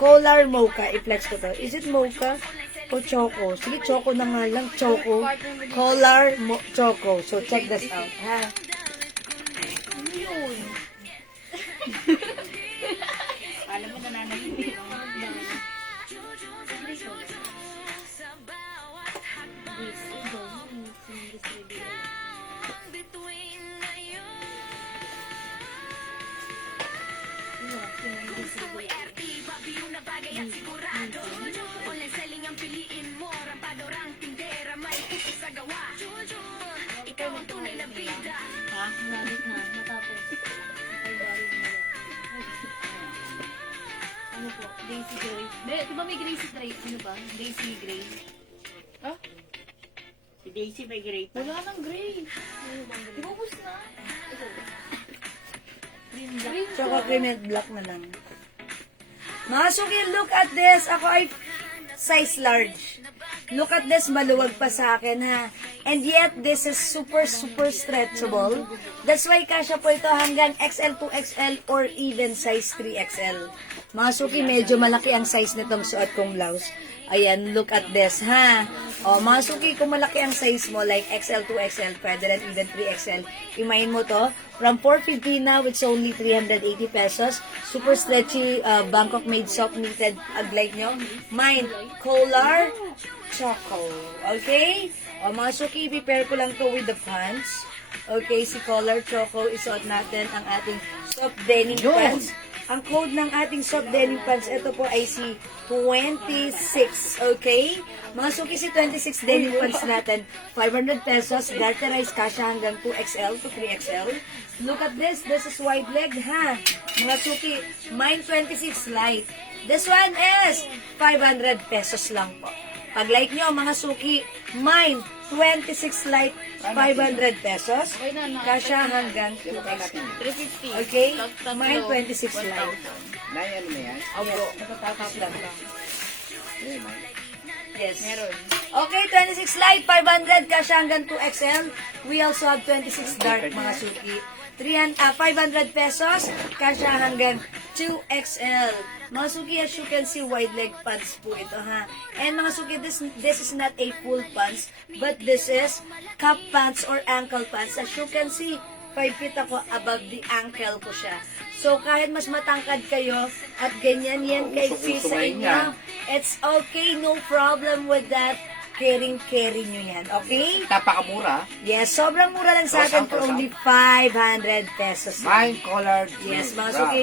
Color Mocha. I-flex ko to. Is it mocha o choco? Sige, choco na nga lang. Choco. Color choco. So, check this out, ha? Ano yun? Alam mo, nananahimik. Ha? Nabit na. Natapos. Ano po? Daisy Gray. Di ba may Gracie Gray? Ano ba? Daisy Gray. Huh? Si Daisy may great. Wala nang gray. Ibubus na. Green black. Choco cream and black na lang. Mga suki, look at this. Ako ay size large. Look at this, maluwag pa sa akin, ha? And yet, this is super stretchable. That's why kasya po ito hanggang XL to XL or even size 3XL. Mga suki, medyo malaki ang size nitong suot kong blouse. Ayan, look at this, ha? O, mga suki, kung malaki ang size mo, like XL to XL, pwede rin even 3XL, imayin mo to. From 450 now, it's only 380 pesos. Super stretchy, Bangkok made soft knitted, aglike nyo. Mine, Collar Choco. Okay? O, mga suki, prepare ko lang to with the pants. Okay, si Collar Choco, isuot natin ang ating soft denim pants. Ang code ng ating soft denim pants, ito po ay si 26. Okay? Mga suki, si 26 denim pants natin, 500 pesos, garterized kasha hanggang 2XL to 3XL. Look at this. This is wide leg, ha? Mga suki, mine 26 light. This one is 500 pesos lang po. Pag like nyo, mga suki, mine 26 light, 500 pesos. Kasha hanggang 2XL. 350. Okay? Tatlo, Mine 26 light. Nay, ano na yan? Opo. Natatakos lang. Eh, Nay. Yes. Meron. Okay, 26 light, 500, kasha hanggang 2XL. We also have 26 dark, mga suki. 500 pesos, kasha hanggang 2XL. Mga suki, as you can see, wide leg pants po ito, ha? And mga suki, this is not a full pants, but this is cup pants or ankle pants. As you can see, 5 feet ako above the ankle ko siya. So, kahit mas matangkad kayo at ganyan yan kaiksi sa inyo, it's okay, no problem with that. Carry nyo yan, okay? Napakamura. Yes, sobrang mura lang sa atin for only 500 pesos. Mine colored. Yes, mga brown. suki,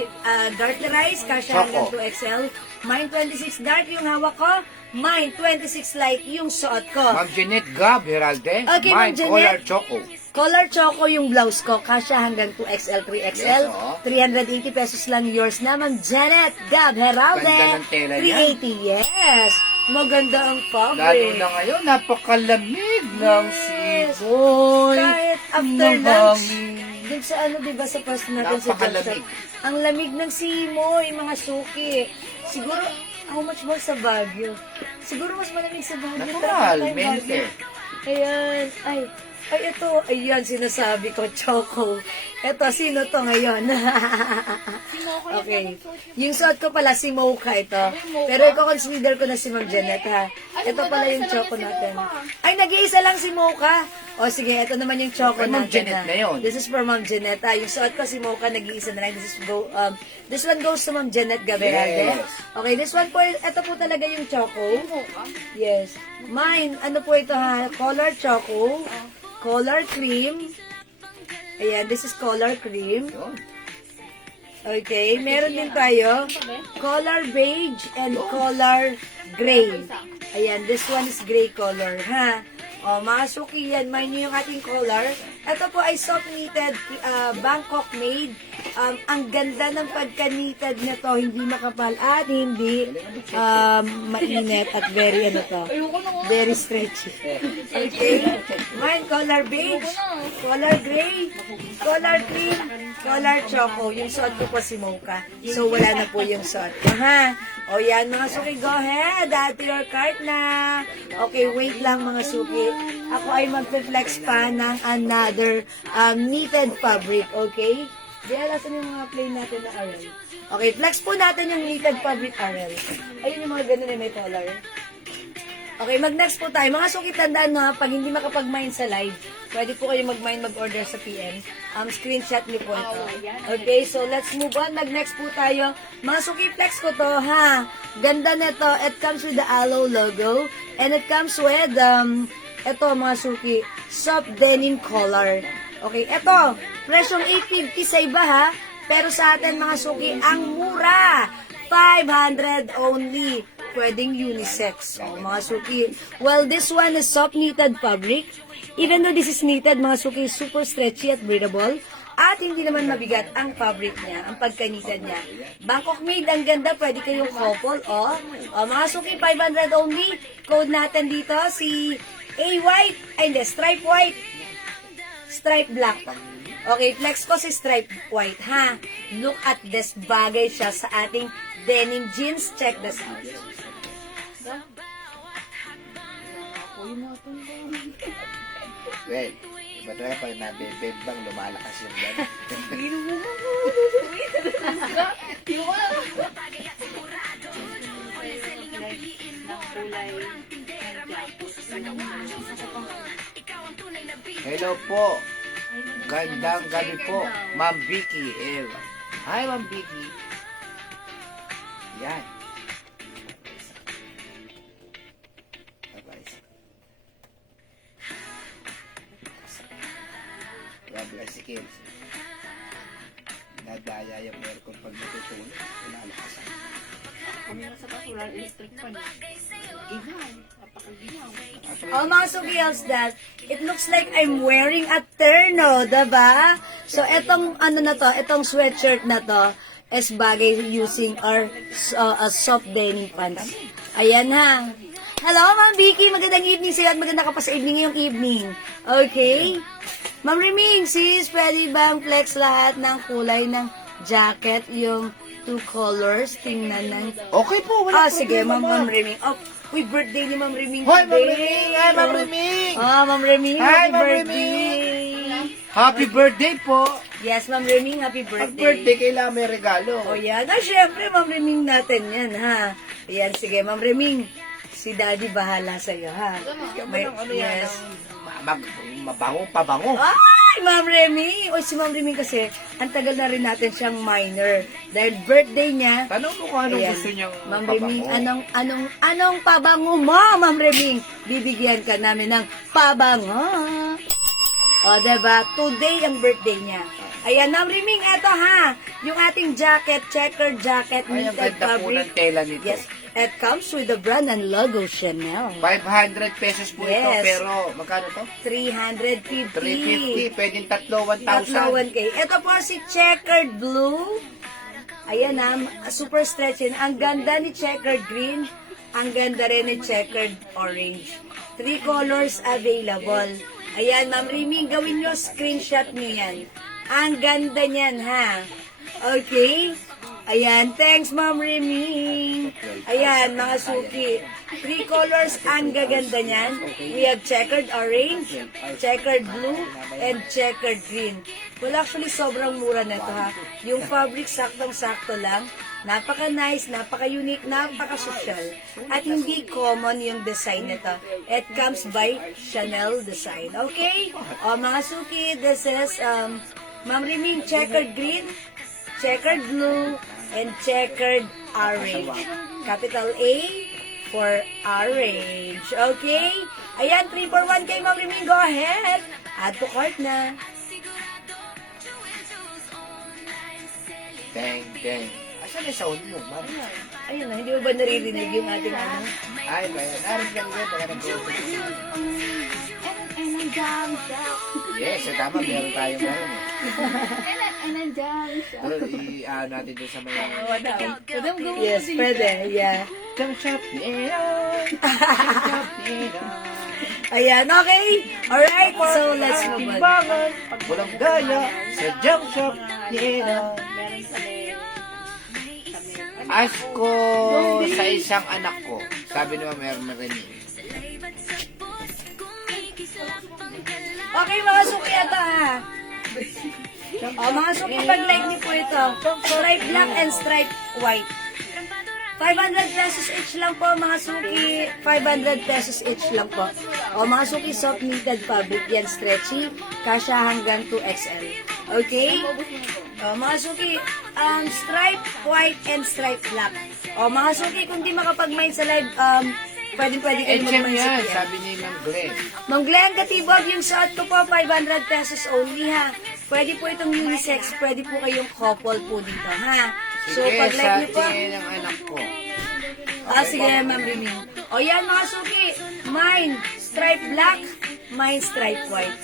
garterized, kasha hanggang 2XL. Mine 26 dark yung hawak ko. Mine 26 light yung suot ko. Ma'am Jeanette Gab, Heralde. Okay, Ma'am Mine Jeanette. colored choco. Color choco yung blouse ko, kasha hanggang 2XL, 3XL. Yes, oo. 380 pesos lang yours na, Ma'am Janet Gab Heralde. Ganda ng tela niya. 380, yes. Maganda ang Lalo fabric. na ngayon, napakalamig ng simoy. Kahit after ng lunch, hangin. dun sa ano, diba, sa post natin sa Napakalamig. Junction, ang lamig ng simoy, mga suki. Siguro, how much more sa Baguio? Siguro mas malamig sa Baguio. Natural, Tara, mente. Ayan, ay, ito, ayan, sinasabi ko, Choco. Ito, sino to ngayon? Okay. Yung suot ko pala, si Mocha ito. Pero i-consider ko na si Ma'am Janet, ha? Ito pala yung Choco natin. Ay, nag-iisa lang si Mocha. O, sige, ito naman yung Choco Kay Ma'am natin, Janet ha? na yun. This is for Ma'am Janet, ha? Yung suot ko si Mocha, nag-iisa na lang. This one goes to Ma'am Janet Gaberalde. Yes. Okay, this one po, ito po talaga yung Choco. Yes. Mine, ano po ito, ha? Color Choco. Color cream. Ayan, this is color cream. Yun. Okay, meron din tayo color beige and color gray. Ayan, this one is gray color, ha? O, mga suki yan, mind nyo yung ating color. Ito po ay soft knitted, Bangkok made. Ang ganda ng pagka-knitted nito, hindi makapal at hindi mainit at very ano to, very stretchy. Okay? Mine, color beige, color gray, color cream, color choco. Yung suot ko po si Mocha. So, wala na po yung suot ko, ha? O yan, mga suki, go ahead. Add to your cart na. Okay, wait lang mga suki. Ako ay mag-flex pa ng another knitted fabric, okay? Diyan, lasan yung mga plain natin na aral. Okay, flex po natin yung knitted fabric aral. Ayun yung mga ganun na may color. Okay, mag-next po tayo. Mga suki, tandaan na, pag hindi makapag-mine sa live, pwede po kayo mag-mine, mag-order sa PM. Screenshot niyo po ito. Okay, so let's move on. Mag-next po tayo. Mga suki, flex ko to, ha? Ganda nito. It comes with the Aloe logo. And it comes with, ito mga suki, soft denim collar. Okay, ito, presyong 850 sa iba, ha? Pero sa atin, mga suki, ang mura. 500 only. Pwedeng unisex. O, mga suki. Well, this one is soft knitted fabric. Even though this is knitted, mga suki, super stretchy at breathable. At hindi naman mabigat ang fabric niya, ang pagka-knitted niya. Bangkok made, ang ganda. Pwede kayong couple. O, mga suki, 500 only. Code natin dito, si A white, ay hindi, stripe white. Stripe black. Okay, flex ko si stripe white, ha? Look at this. Bagay siya sa ating denim jeans. Check this out. Well, iba talaga pag nabebembang, lumalakas yung gano'n. Ng kulay ng jacket. Hello po. Gandang gabi po. Ma'am Vicky Eva. Hi, Ma'am Vicky. Yan. Bye-bye. God bless si Kills. Nadaya yung aircon pag natutulog. Lalakas. Kami na sa basura, electric fan. Ginaw. Napakaginaw. Oh, mga sugiyos that, it looks like I'm wearing a terno, diba? So, etong, ano na to, etong sweatshirt na to, is bagay using our soft denim pants. Ayan ha. Hello, Ma'am Vicky. Magandang evening sa'yo at maganda ka pa sa evening ngayong evening. Okay? Ma'am Reming, sis, pwede bang flex lahat ng kulay ng jacket, yung 2 colors? Tingnan ng... Okay po, wala Sige, problema, Ma'am Reming. Oh, uy, birthday ni Ma'am Reming Hoy, Ma'am today. Reming! Hi, Ma'am Reming! Ma'am Reming, Hi, happy Ma'am birthday. Happy birthday po! Yes, Ma'am Reming, happy Pag birthday. birthday, kailangan may regalo. O yan. Syempre, Ma'am Reming natin yan, ha? Ayan, sige, Ma'am Reming. Si Daddy bahala sa'yo, ha? May, yes. Mabango, pabango. Ay, Ma'am Reming! O, si Ma'am Reming kasi, ang tagal na rin natin siyang minor. Dahil birthday niya. Tanong mo kung anong Ayan. gusto niyang Ma'am pabango. Reming, anong pabango mo, Ma'am Reming? Bibigyan ka namin ng pabango. O, diba? Today ang birthday niya. Ayan, Ma'am Reming, eto ha. Yung ating jacket, checkered jacket, Ay, ang knitted ganda po ng fabric. tela nito. Yes, it comes with the brand and logo Chanel. 500 pesos po ito, Yes. pero magkano to? 350. 350, pwedeng tatlo, 1,000. Tatlo 1K. Ito po si checkered blue. Ayan na, super stretching. Ang ganda ni checkered green. Ang ganda rin ni checkered orange. 3 colors available. Ayan, Ma'am Remy, gawin nyo, screenshot nyo yan. Ang ganda niyan, ha? Okay? Ayan, thanks, Ma'am Remy. Ayan, mga suki. 3 colors, ang gaganda niyan. We have checkered orange, checkered blue, and checkered green. Well, actually, sobrang mura na ito, ha? Yung fabric, saktong-sakto lang. Napaka-nice, napaka-unique, napaka-social. At hindi common yung design nito. It comes by Chanel design. Okay? O, mga suki, this is Ma'am Riming, checkered green, checkered blue, and checkered orange. Capital A for orange. Okay? Ayan, 3 for 1 kay Ma'am Riming. Go ahead. Add to cart na. Dang, dang. Asan yung sound mo, ma'am? Ayun na, hindi mo ba naririnig yung ating ano? Ay, ba yan? Narin lang yan, baka nag-open. And jam shop. Yes, tama, meron tayong meron eh. And jam shop. Pero i-ano natin doon sa mga... Madam, go. Yes, pwede. Yeah. Jump shop, yeah. Jump shop, yeah. Ayan, okay. Alright, so let's move on. Timbangan, walang gaya, sa jump shop, yeah. Meron kami Ask ko sa isang anak ko, sabi ni Ma'am Ermerini. Okay, mga suki ito ha. Mga suki, pag-like niyo po ito. Stripe black and stripe white. 500 pesos each lang po, mga suki. 500 pesos each lang po. Mga suki, soft knitted fabric yan, stretchy. Kasya hanggang 2XL. Okay? Mga suki, stripe white and stripe black. Mga suki, kung di makapag-mind sa live, pwede kayo HM mag-mind sa yan, PM. sabi ni Ma'am Glenn. Mang Glenn Katibog, yung suot ko po, 500 pesos only ha. Pwede po itong unisex, pwede po kayong couple po dito ha. So, Sige, pag sa like niyo po, tingin ng anak ko. sige, Ma'am Riming. Yan mga suki, mine stripe black, mine stripe white.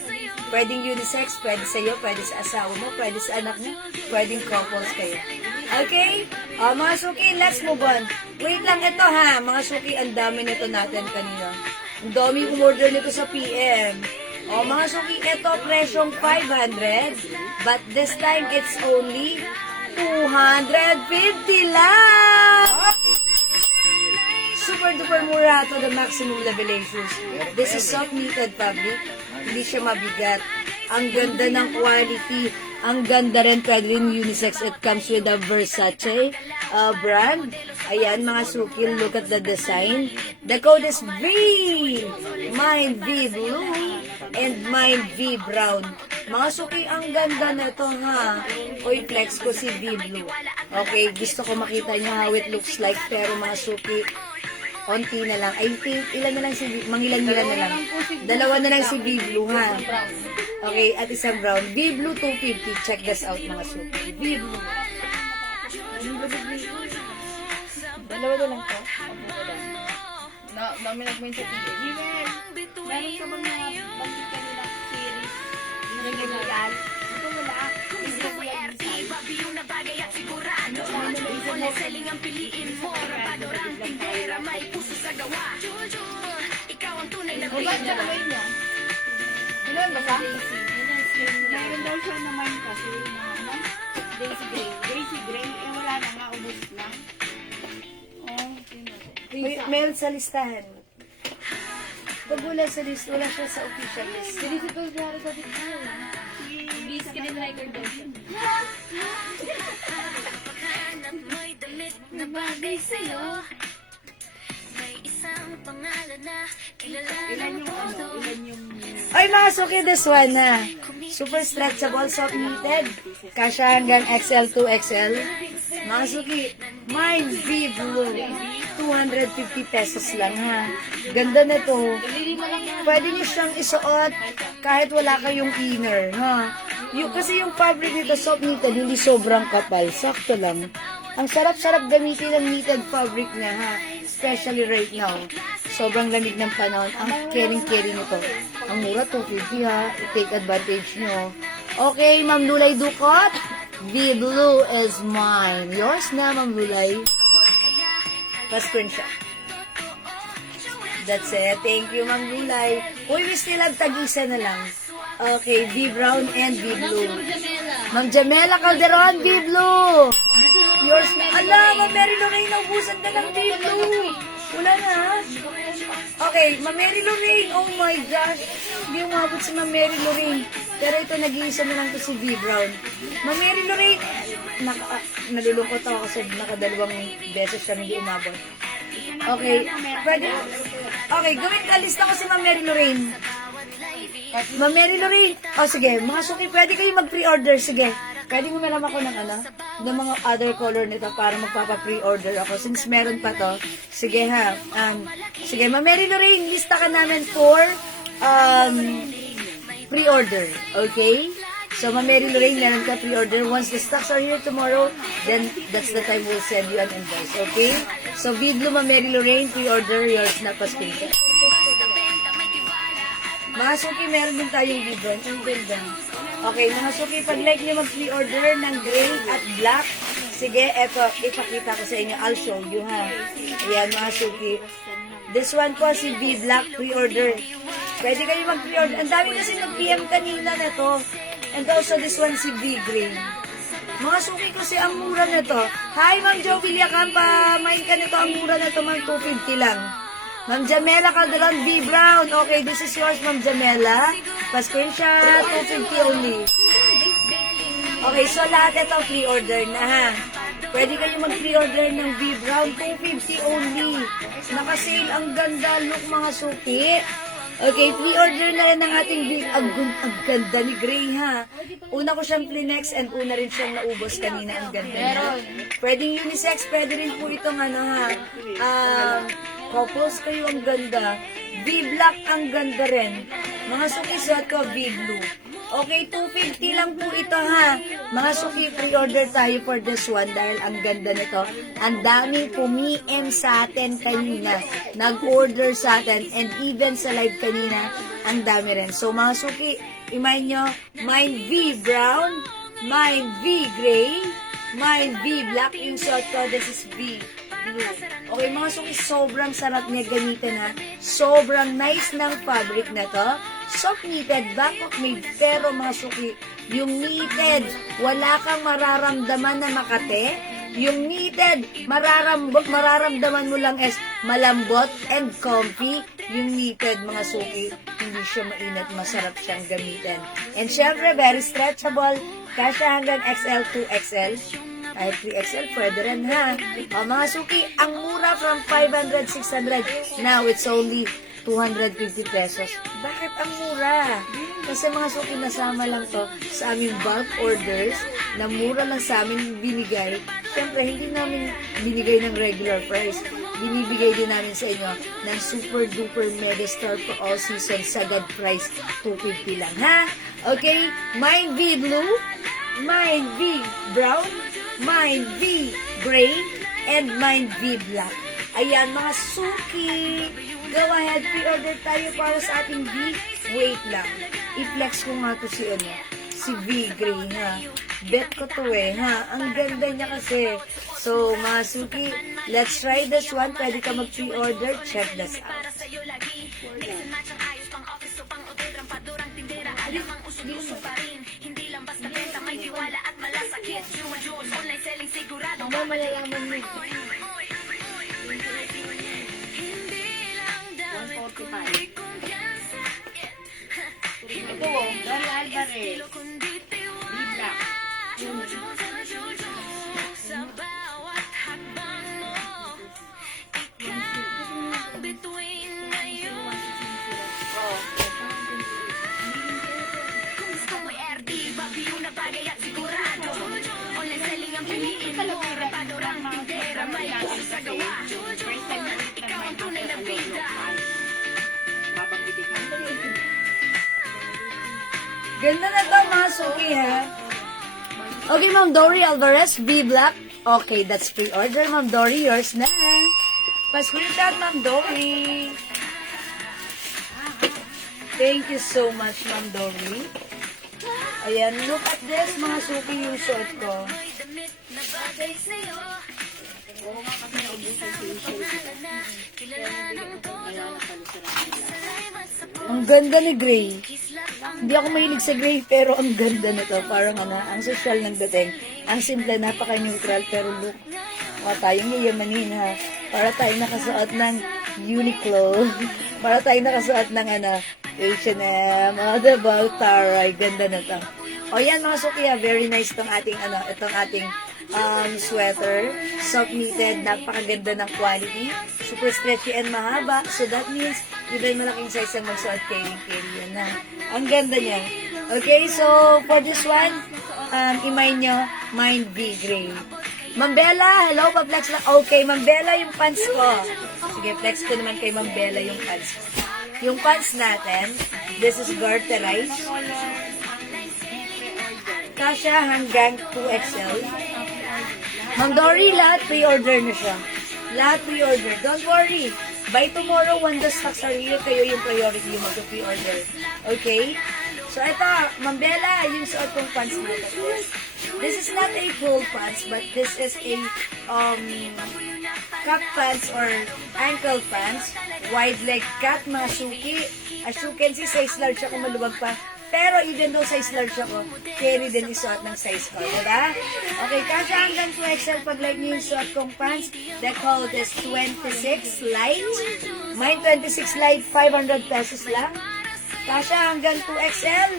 Pwedeng unisex, pwede sa iyo, pwede sa asawa mo, pwede sa anak mo, pwedeng couples kayo. Okay? Mga suki, let's move on. Wait lang ito ha, mga suki, ang dami nito natin kanina. Ang dami umorder nito sa PM. Mga suki, ito presyong 500, but this time it's only 250 lang! super duper mura to the maximum revelations. This is soft knitted fabric. Hindi siya mabigat. Ang ganda ng quality. Ang ganda rin, pwede rin unisex. It comes with a Versace brand. Ayan, mga sukil, look at the design. The code is V! Mine V Blue and mine V Brown. Mga suki, ang ganda na ito, ha? Oy, flex ko si V Blue. Okay, gusto ko makita niyo how it looks like, pero mga suki, konti na lang. I think, ilan na lang si mangilan-ilan na lang. Dalawa na lang si V Blue, ha? Okay, at isang brown. V Blue 250. Check this out, mga suki. V Blue. Dalawa na lang to. Dami nag-main sa TV. Jimen, meron ka bang mga bandit ka nila series? Yung nag-legal? Ito wala. Isa ko yan. Wala na gawin niya. Ilan ba siya? Meron daw siya naman kasi na Daisy Gray. Daisy Gray, eh wala na nga, ubus na. Oh, Meron sa listahan. Pag wala sa list, wala siya sa official list. Hindi ko gano'n sa dito. Please, kinin record daw siya. Nabagay sa'yo. May isang pangalan na kilala mo ko. Ay, mga suki, this one, ha? Super stretchable, soft knitted. Kasya hanggang XL to XL. Mga suki, mine V Blue. 250 pesos lang, ha? Ganda na to. Pwede niyo siyang isuot kahit wala kayong inner, ha? Kasi yung fabric nito, soft knitted, hindi sobrang kapal. Sakto lang. Ang sarap-sarap gamitin ng knitted fabric niya, ha? Especially right now. Sobrang lamig ng panahon. Ang caring-caring nito. Ang mura, 250, ha? I-take advantage nyo. Okay, Ma'am Lulay Ducot. The blue is mine. Yours na, Ma'am Lulay. Pa-screenshot. That's it. Thank you, Ma'am Lulay. Uy, we still have tag-isa na lang. Okay, V Brown and V Blue. Ma'am Jamela Calderon, V Blue. Yours na. Ala, Ma'am Mary Lorraine, naubusan ka ng V Blue. Wala na, ha? Okay, Ma'am Mary Lorraine. Oh my gosh. Hindi umabot si Ma'am Mary Lorraine. Pero ito, nag-iisa na lang to si V Brown. Ma'am Mary Lorraine. Nalulungkot ako kasi nakadalawang beses siya hindi umabot. Okay, pwede. Okay, gawin ka lista ko si Ma'am Mary Lorraine. Ma'am Mary Lorraine. O sige, mga suki, pwede kayo mag-pre-order. Sige, pwede mo meron ako ng ng mga other color nito para magpapa-pre-order ako since meron pa to. Sige ha. Sige, Ma'am Mary Lorraine, lista ka namin for pre-order. Okay? So, Ma'am Mary Lorraine, meron ka pre-order. Once the stocks are here tomorrow, then that's the time we'll send you an invoice. Okay? So, Vidlo, Ma'am Mary Lorraine, pre-order yours na pa-screenshot. Mga suki, meron din tayong ribbon. Ang ganda. Okay, mga suki, pag like nyo mag-pre-order ng gray at black, sige, eto, ipakita ko sa inyo. I'll show you, ha? Ayan, mga suki. This one po, si V Black pre-order. Pwede kayo mag-pre-order. Ang dami kasi nag-PM kanina na to. And also, this one, si V Green. Mga suki kasi ang mura na to. Hi, Ma'am Jo Villacam, pa-mind ka nito. Ang mura na to, Ma'am, 250 lang. Ma'am Jamela Calderon, V Brown. Okay, this is yours, Ma'am Jamela. Pa-screenshot, 250 only. Okay, so lahat ito pre-order na, ha? Pwede kayo mag-pre-order ng V Brown, 250 only. Naka-sale, ang ganda. Look, mga suki. Okay, pre-order na rin ng ating V. Ang ganda ni Gray, ha? Una ko siyang Plinex and una rin siyang naubos kanina. Ang ganda niya. Pwedeng unisex, pwede rin po itong couples kayo, ang ganda. V-Black, ang ganda rin. Mga suki, suot ko, V-Blue. Okay, 250 lang po ito, ha. Mga suki, pre-order tayo for this one dahil ang ganda nito. Ang dami pumi-em sa atin kanina. Nag-order sa atin and even sa live kanina, ang dami rin. So, mga suki, imay nyo, mine V Brown, mine V Gray, mine V Black. Yung suot ko, this is V Blue. Okay, mga suki, sobrang sarap niya gamitin, ha. Sobrang nice ng fabric na to. Soft knitted, Bangkok made, pero mga suki, yung knitted, wala kang mararamdaman na makate, Yung knitted, mararamdaman mo lang as malambot and comfy. Yung knitted, mga suki, hindi siya mainit, masarap siyang gamitin. And syempre, very stretchable. Kasya hanggang XL to XL. Kahit 3XL, pwede rin ha. O mga suki, ang mura from 500, 600. Now, it's only 250 pesos. Bakit ang mura? Kasi mga suki, nasama lang to sa aming bulk orders na mura lang sa amin binigay. Siyempre, hindi namin binigay ng regular price. Binibigay din namin sa inyo ng super duper mega star for all season sagad price 250 lang ha. Okay? Mine V blue, mine V brown, mine V gray, and mine V black. Ayan mga suki. Go ahead, pre-order tayo para sa ating V. Wait lang. I-flex ko nga to si V gray ha. Bet ko to ha. Ang ganda niya kasi. So, mga suki, let's try this one. Pwede ka mag-pre-order. Check this out. Ano malalaman mo? 145. Ito, Don Alvarez. Bibla. Ganda na to, mga suki, ha? Okay, Ma'am Dory Alvarez, V Black. Okay, that's pre-order, Ma'am Dory. Yours na. Pa-screenshot, Ma'am Dory. Thank you so much, Ma'am Dory. Ayan, look at this, mga suki, yung short ko. Ang ganda ni Gray. Hindi ako mahilig sa gray, pero ang ganda nito. Parang ang social ng dating. Ang simple, napaka-neutral, pero look. Tayong yayamanin ha. Para tayong nakasuot ng Uniqlo. Para tayong nakasuot ng H&M. Diba? Taray. Ganda na to. Yan mga suki ha. Very nice itong ating, itong ating sweater. Soft knitted. Napakaganda ng quality. Super stretchy and mahaba. So that means, even malaking size ang magsuot carry yan ha. Ang ganda niya. Okay, so for this one, imay nyo, mine V gray. Ma'am Bella, hello, pa-flex lang. Okay, Ma'am Bella, yung pants ko. Sige, flex ko naman kay Ma'am Bella yung pants. Yung pants natin, this is garterized. Kasya hanggang 2XL. Ma'am Dory, lahat pre-order na siya. Lahat pre-order. Don't worry. By tomorrow, when the stocks are here, kayo yung priority yung mag-pre-order. Okay? So, ito, Ma'am Bella, yung suot kong pants natin. This is not a full pants, but this is a cut pants or ankle pants. Wide leg cut, mga suki. As you can see, size large ako, maluwag pa. Pero even though size large ako, carry din isuot ng size ko, diba? Okay, kasya hanggang 2XL pag like nyo yung suot kong pants. The code is 26 light. Mine 26 light, 500 pesos lang. Kasya hanggang 2XL.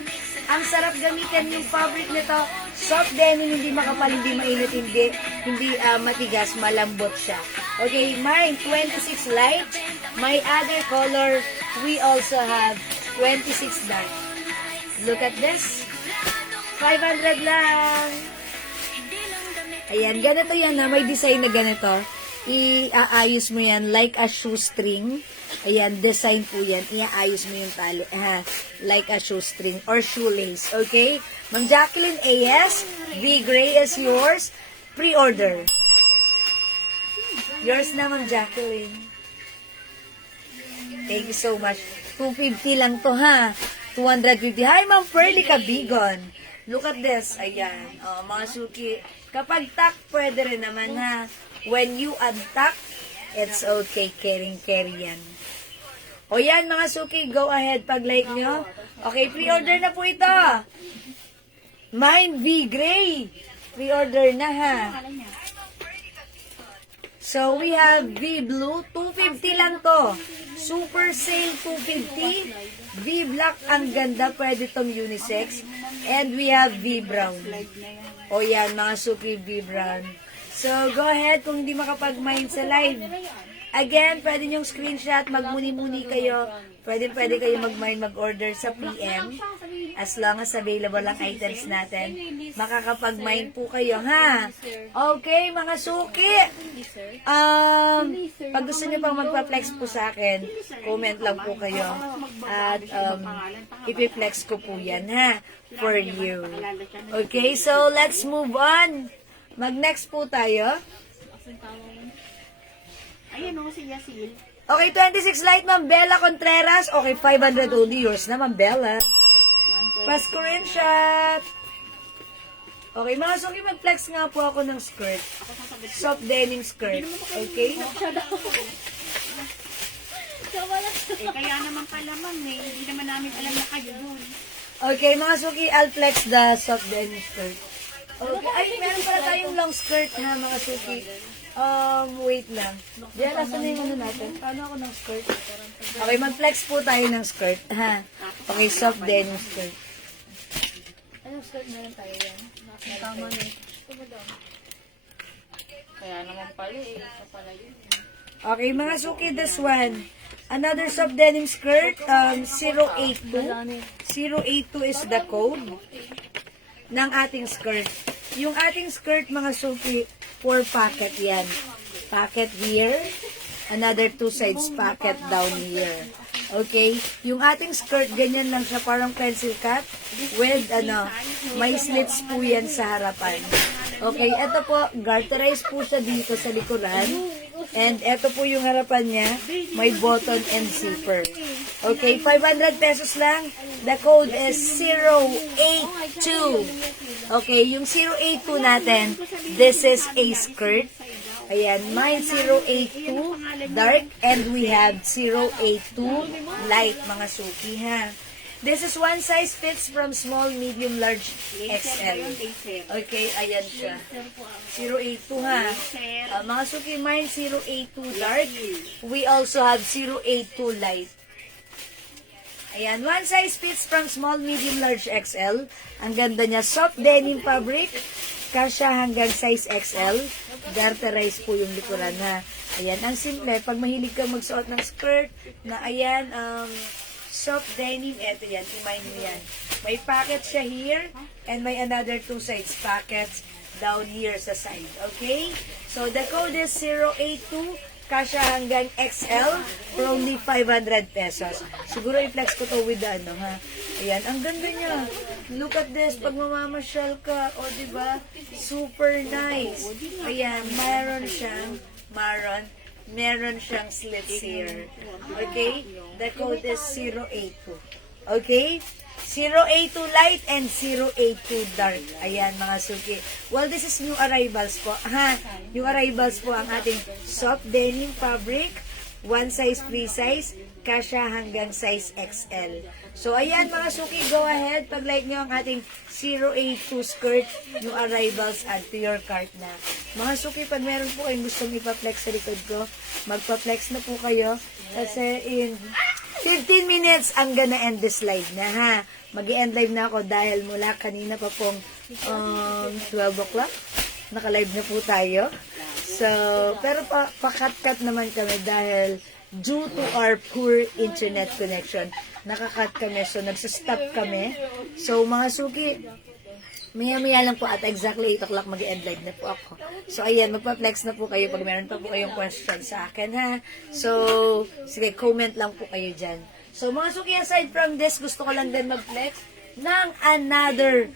Ang sarap gamitin yung fabric nito. Soft denim, hindi makapal, hindi mainit, hindi matigas, malambot siya. Okay, mine 26 light. My other color, we also have 26 dark. Look at this. 500 lang. Ayan, ganito yan na. May design na ganito. Iaayos mo yan like a shoestring. Ayan, design po yan. Iaayos mo yung tali. Like a shoestring or shoelace. Okay? Ma'am Jacqueline AS, V Gray is yours. Pre-order. Yours na, Ma'am Jacqueline. Thank you so much. 250 lang to, ha? 250. Hi, Ma'am Pearly Cabigon. Look at this. Ayan. Mga suki. Kapag tuck, pwede rin naman, ha? When you untuck, it's okay. Carry yan. Yan, mga suki. Go ahead pag like nyo. Okay, pre-order na po ito. Mine V Gray. Pre-order na, ha? So, we have V Blue, 250 lang to. Super Sale, 250. V Black, ang ganda, pwede tong unisex. And we have V Brown. O yan, mga Suki V Brown. So, go ahead kung hindi makapag-mind sa live. Again, pwede nyong screenshot, magmuni-muni kayo. Pwede kayo mag-mind, mag-order sa PM. As long as available ang items natin. Makakapag-mind po kayo, ha? Okay, mga suki. Pag gusto nyo pang magpa-flex po sa akin, comment lang po kayo. At ipiplex ko po yan, ha? For you. Okay, so let's move on. Mag-next po tayo. Ayan o, si Yasil. Okay, 26 light, Ma'am Bella Contreras. Okay, 500 only. Yours na, Ma'am Bella. Pa-screenshot. Okay, mga suki, mag-flex nga po ako ng skirt. Soft denim skirt. Okay? Kaya naman pala ma'am hindi naman namin alam na kayo dun. Okay, mga suki, I'll flex the soft denim skirt. Okay, ay, meron pala tayong long skirt, ha, mga suki. Wait lang. Diyan, nasa na yung ano natin? Paano ako ng skirt? Okay, mag-flex po tayo ng skirt, ha? Okay, soft denim skirt. Anong skirt meron tayo yan? Tama na. Kaya naman pala ito pala yun. Okay, mga suki, this one. Another soft denim skirt, 082. 082 is the code ng ating skirt. Yung ating skirt, mga suki, 4 pocket yan. Pocket here. Another 2 sides pocket down here. Okay? Yung ating skirt, ganyan lang siya, parang pencil cut with, may slits po yan sa harapan. Okay, ito po, garterized po siya dito sa likuran. And ito po yung harapan niya, may button and zipper. Okay, 500 pesos lang. The code is 082. Okay, yung 082 natin, this is a skirt. Ayan, mine 082 dark and we have 082 light, mga suki, ha. This is one size fits from small, medium, large, XL. Okay, ayan siya. 082, ha. Mga suki, mine 082 dark. We also have 082 light. Ayan, one size fits from small, medium, large, XL. Ang ganda niya, soft denim fabric. Kasya hanggang size XL. Garterized po yung likuran, ha. Ayan, ang simple. Pag mahilig kang magsuot ng skirt, na ayan, soft denim, eto yan, i-mind mo yan. May pocket siya here, and may another 2 sides pockets down here sa side. Okay? So, the code is 082, kasya hanggang XL, for only 500 pesos. Siguro i-flex ko to with the ha? Ayan, ang ganda niya. Look at this, pag mamamasyal ka, o diba? Super nice. Ayan, mayroon siyang maroon. Meron siyang slits here. Okay? The code is 082. Okay? 082 light and 082 dark. Ayan, mga suki. Well, this is new arrivals po. Ha? New arrivals po ang ating soft denim fabric. One size, free size. Kasya hanggang size XL. So, ayan mga suki, go ahead. Pag-like nyo ang ating 082 skirt, new arrivals, add to your cart na. Mga suki, pag meron po kayong gustong ipaplex sa likod ko, magpa-flex na po kayo. Kasi in 15 minutes, I'm gonna end this live na, ha. Mag-i-end live na ako dahil mula kanina pa pong 12 o'clock. Naka-live na po tayo. So, pero pa-cut-cut naman kami dahil due to our poor internet connection, nakakat kami, so nagsastop kami. So, mga suki, maya-maya lang po at exactly 8 o'clock mag-end live na po ako. So, ayan, magpa-flex na po kayo pag meron pa po kayong question sa akin, ha? So, sige, comment lang po kayo dyan. So, mga suki, aside from this, gusto ko lang din mag-flex ng another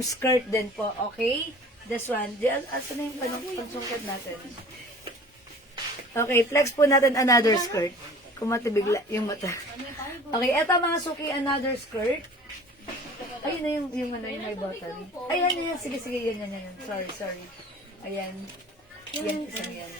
skirt din po, okay? This one. Asa na yung pansungkat natin? Okay, flex po natin another skirt. Kumatibig yung mata. Okay, eto mga suki, another skirt. Ayun na yung may button. Ayan, yan. Sige, yan. Sorry. Ayan. Yan, isang yan.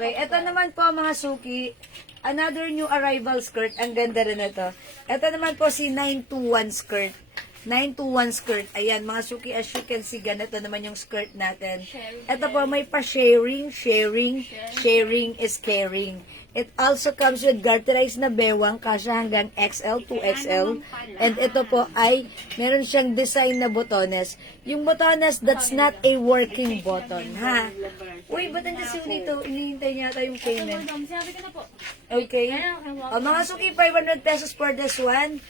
Okay, eto naman po mga suki, another new arrival skirt. Ang ganda rin ito. Eto naman po si 921 skirt. 921 skirt. Ayan, mga suki, as you can see, ganito naman yung skirt natin. Ito po, may pa-sharing, sharing is caring. It also comes with garterized na bewang, kasya hanggang XL to XL. And ito po ay, meron siyang design na botones. Yung botones, that's not a working button, ha? Uy, ba't nandiyan si dito? Inihintay niya yung payment. Madam, sinabi ko na po. Okay. Mga suki, 500 pesos for this one.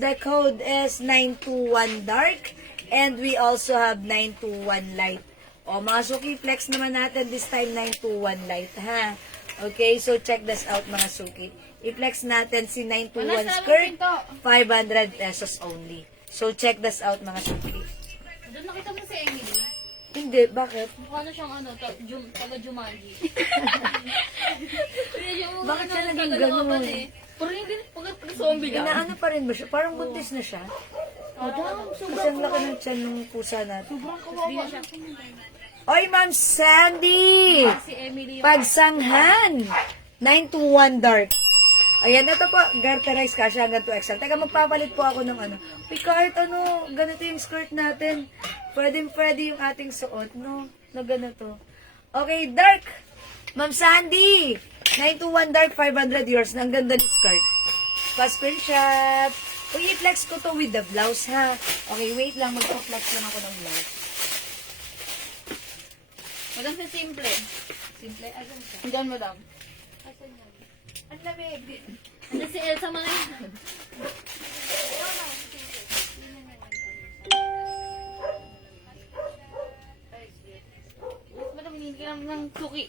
The code is 921 dark. And we also have 921 light. O, mga suki, flex naman natin this time 921 light, ha? Okay, so check this out, mga suki. I-flex natin si 921 skirt, 500 pesos only. So check this out, mga suki. Doon nakita mo si Emily. Hindi, bakit? Mukha na siyang taga Jumanji. Bakit siya naging ganun? Parang hindi, pag-zombie lang. Inaano pa rin ba siya? Parang buntis na siya. Kasi ang laki ng tiyan ng pusa natin. Hindi na siya. Oy, Ma'am Sandy! Si Emily yung Pagsanghan! 921 dark. Ayan, ito po, garterized kasya hanggang 2XL. Teka, magpapalit po ako ng ano. Uy, kahit ano, ganito yung skirt natin. Pwede yung ating suot, no? Na ganito. Okay, dark! Ma'am Sandy! 921 dark, 500 yours. Ang ganda ni skirt. Pa-screenshot. Uy, i-flex ko to with the blouse, ha? Okay, wait lang. Magpa-flex lang ako ng blouse. Madam, sa simple. Simple, asan siya? Diyan, madam. Asan yan? Ang lamig. Hindi si Elsa man yun. Madam, hindi ka lang ng suki.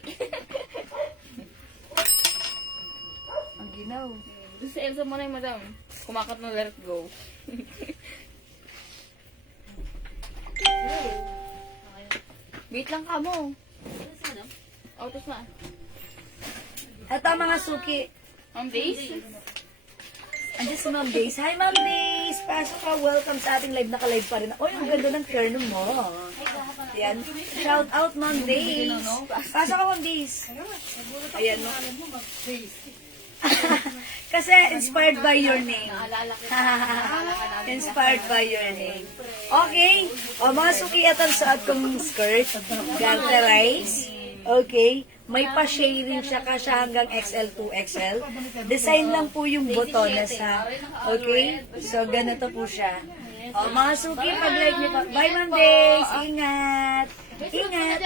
Ang ginaw. Doon si Elsa muna yung madam. Kumakat na let it go. Wait lang ka mo. Autos na. Ito mga suki. Ma'am Days? Andiyan si Ma'am Days. Hi, Ma'am Days! Pasok ka. Welcome sa ating live. Naka-live pa rin. Oy, ang ganda ng kernel mo. Ayan. Shout out, Ma'am Days. Pasok ka, Ma'am Days. Ayan, no? Kasi inspired by your name. Inspired by your name. Okay. O, mga suki, ito ang suot kong skirt. Garterize. Okay. May pa-shading siya kasya hanggang XL to XL. Design lang po yung botones, ha. Okay? So, ganito po siya. O, mga suki, pag-like niyo pa. Bye, Ma'am Days. Ingat. Ingat.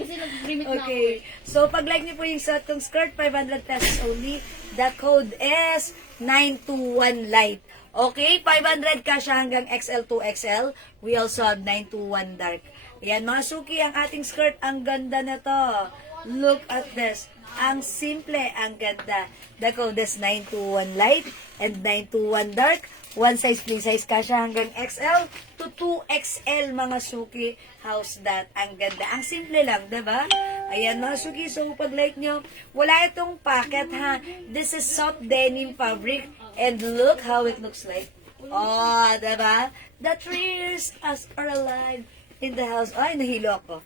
Kasi nag-limit na ako. Okay. So, pag-like niyo po yung suot kong skirt, 500 pesos only. The code is 921 light. Okay? 500 ka siya hanggang XL to XL. We also have 921 dark. Ayan, mga suki, ang ating skirt, ang ganda na to. Look at this. Ang simple, ang ganda. The code is 921 light and 921 dark. One size, play size ka siya hanggang XL to 2XL, mga suki. How's that? Ang ganda. Ang simple lang, diba? Ayan, mga suki. So, pag-like nyo, wala itong packet, ha? This is soft denim fabric. And look how it looks like. Oh, diba? The trees are alive in the house. Ay, nahilo ako.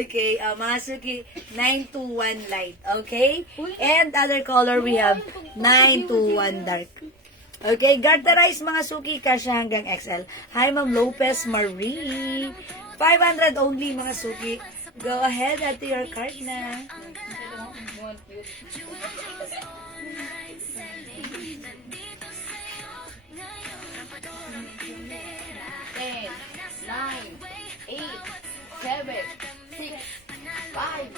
Okay, mga suki, 921 light. Okay? And other color, we have 921 dark. Okay, garterize mga suki, kasya hanggang XL. Hi, Ma'am Lopez Marie. 500 only, mga suki. Go ahead, add to your cart na. Ten, 9, 8, 7, 6, 5,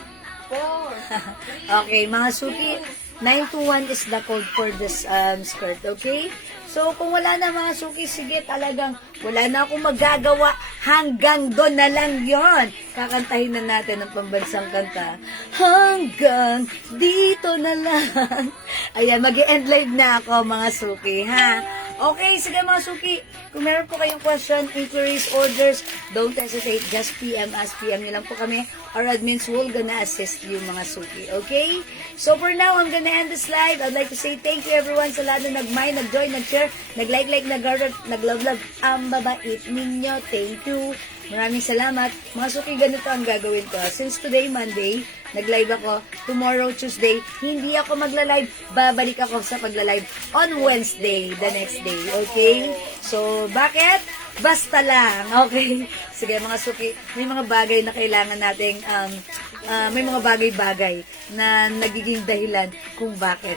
4, Okay, mga suki, 921 is the code for this skirt, okay? So, kung wala na mga suki, sige, talagang wala na akong magagawa. Hanggang doon na lang yon. Kakantahin na natin ang pambansang kanta. Hanggang dito na lang. Ayan, mag-end live na ako, mga suki, ha? Okay, sige mga suki. Kung meron po kayong question, inquiries, orders, don't hesitate. Just PM us. PM nyo lang po kami. Our admins will gonna assist you, mga suki. Okay? So for now, I'm gonna end this live. I'd like to say thank you everyone sa lahat na nag-mind, nag-join, nag-share, nag-like, nag-love, nag-love. Ang babait ninyo. Thank you. Maraming salamat. Mga suki, ganito ang gagawin ko. Since today, Monday, nag-live ako. Tomorrow, Tuesday, hindi ako magla-live. Babalik ako sa pagla-live on Wednesday, the next day. Okay? So, bakit? Basta lang. Okay? Sige, mga suki, may mga bagay na kailangan nating, may mga bagay-bagay na nagiging dahilan kung bakit.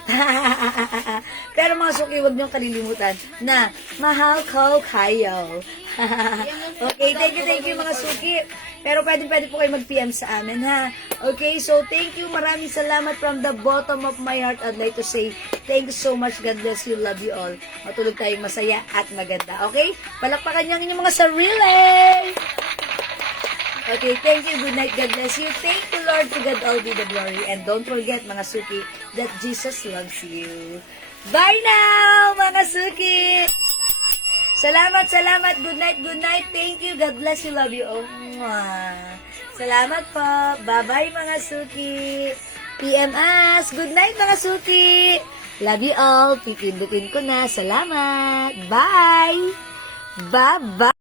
Pero mga suki, huwag niyong kalilimutan na mahal ko kayo. Okay, thank you mga suki. Pero pwede po kayo mag-PM sa amin, ha? Okay, so thank you. Maraming salamat from the bottom of my heart. I'd like to say thank you so much. God bless you. Love you all. Matulog tayong masaya at maganda. Okay? Palakpakan niyo ang inyong mga sarili. Okay, thank you. Good night. God bless you. Thank you, Lord. To God all be the glory. And don't forget, mga suki, that Jesus loves you. Bye now, mga suki! Salamat. Good night. Thank you. God bless you. Love you. Oh, mwah. Salamat po. Bye-bye, mga suki. PM us. Good night, mga suki. Love you all. Pipindutin ko na. Salamat. Bye. Bye-bye.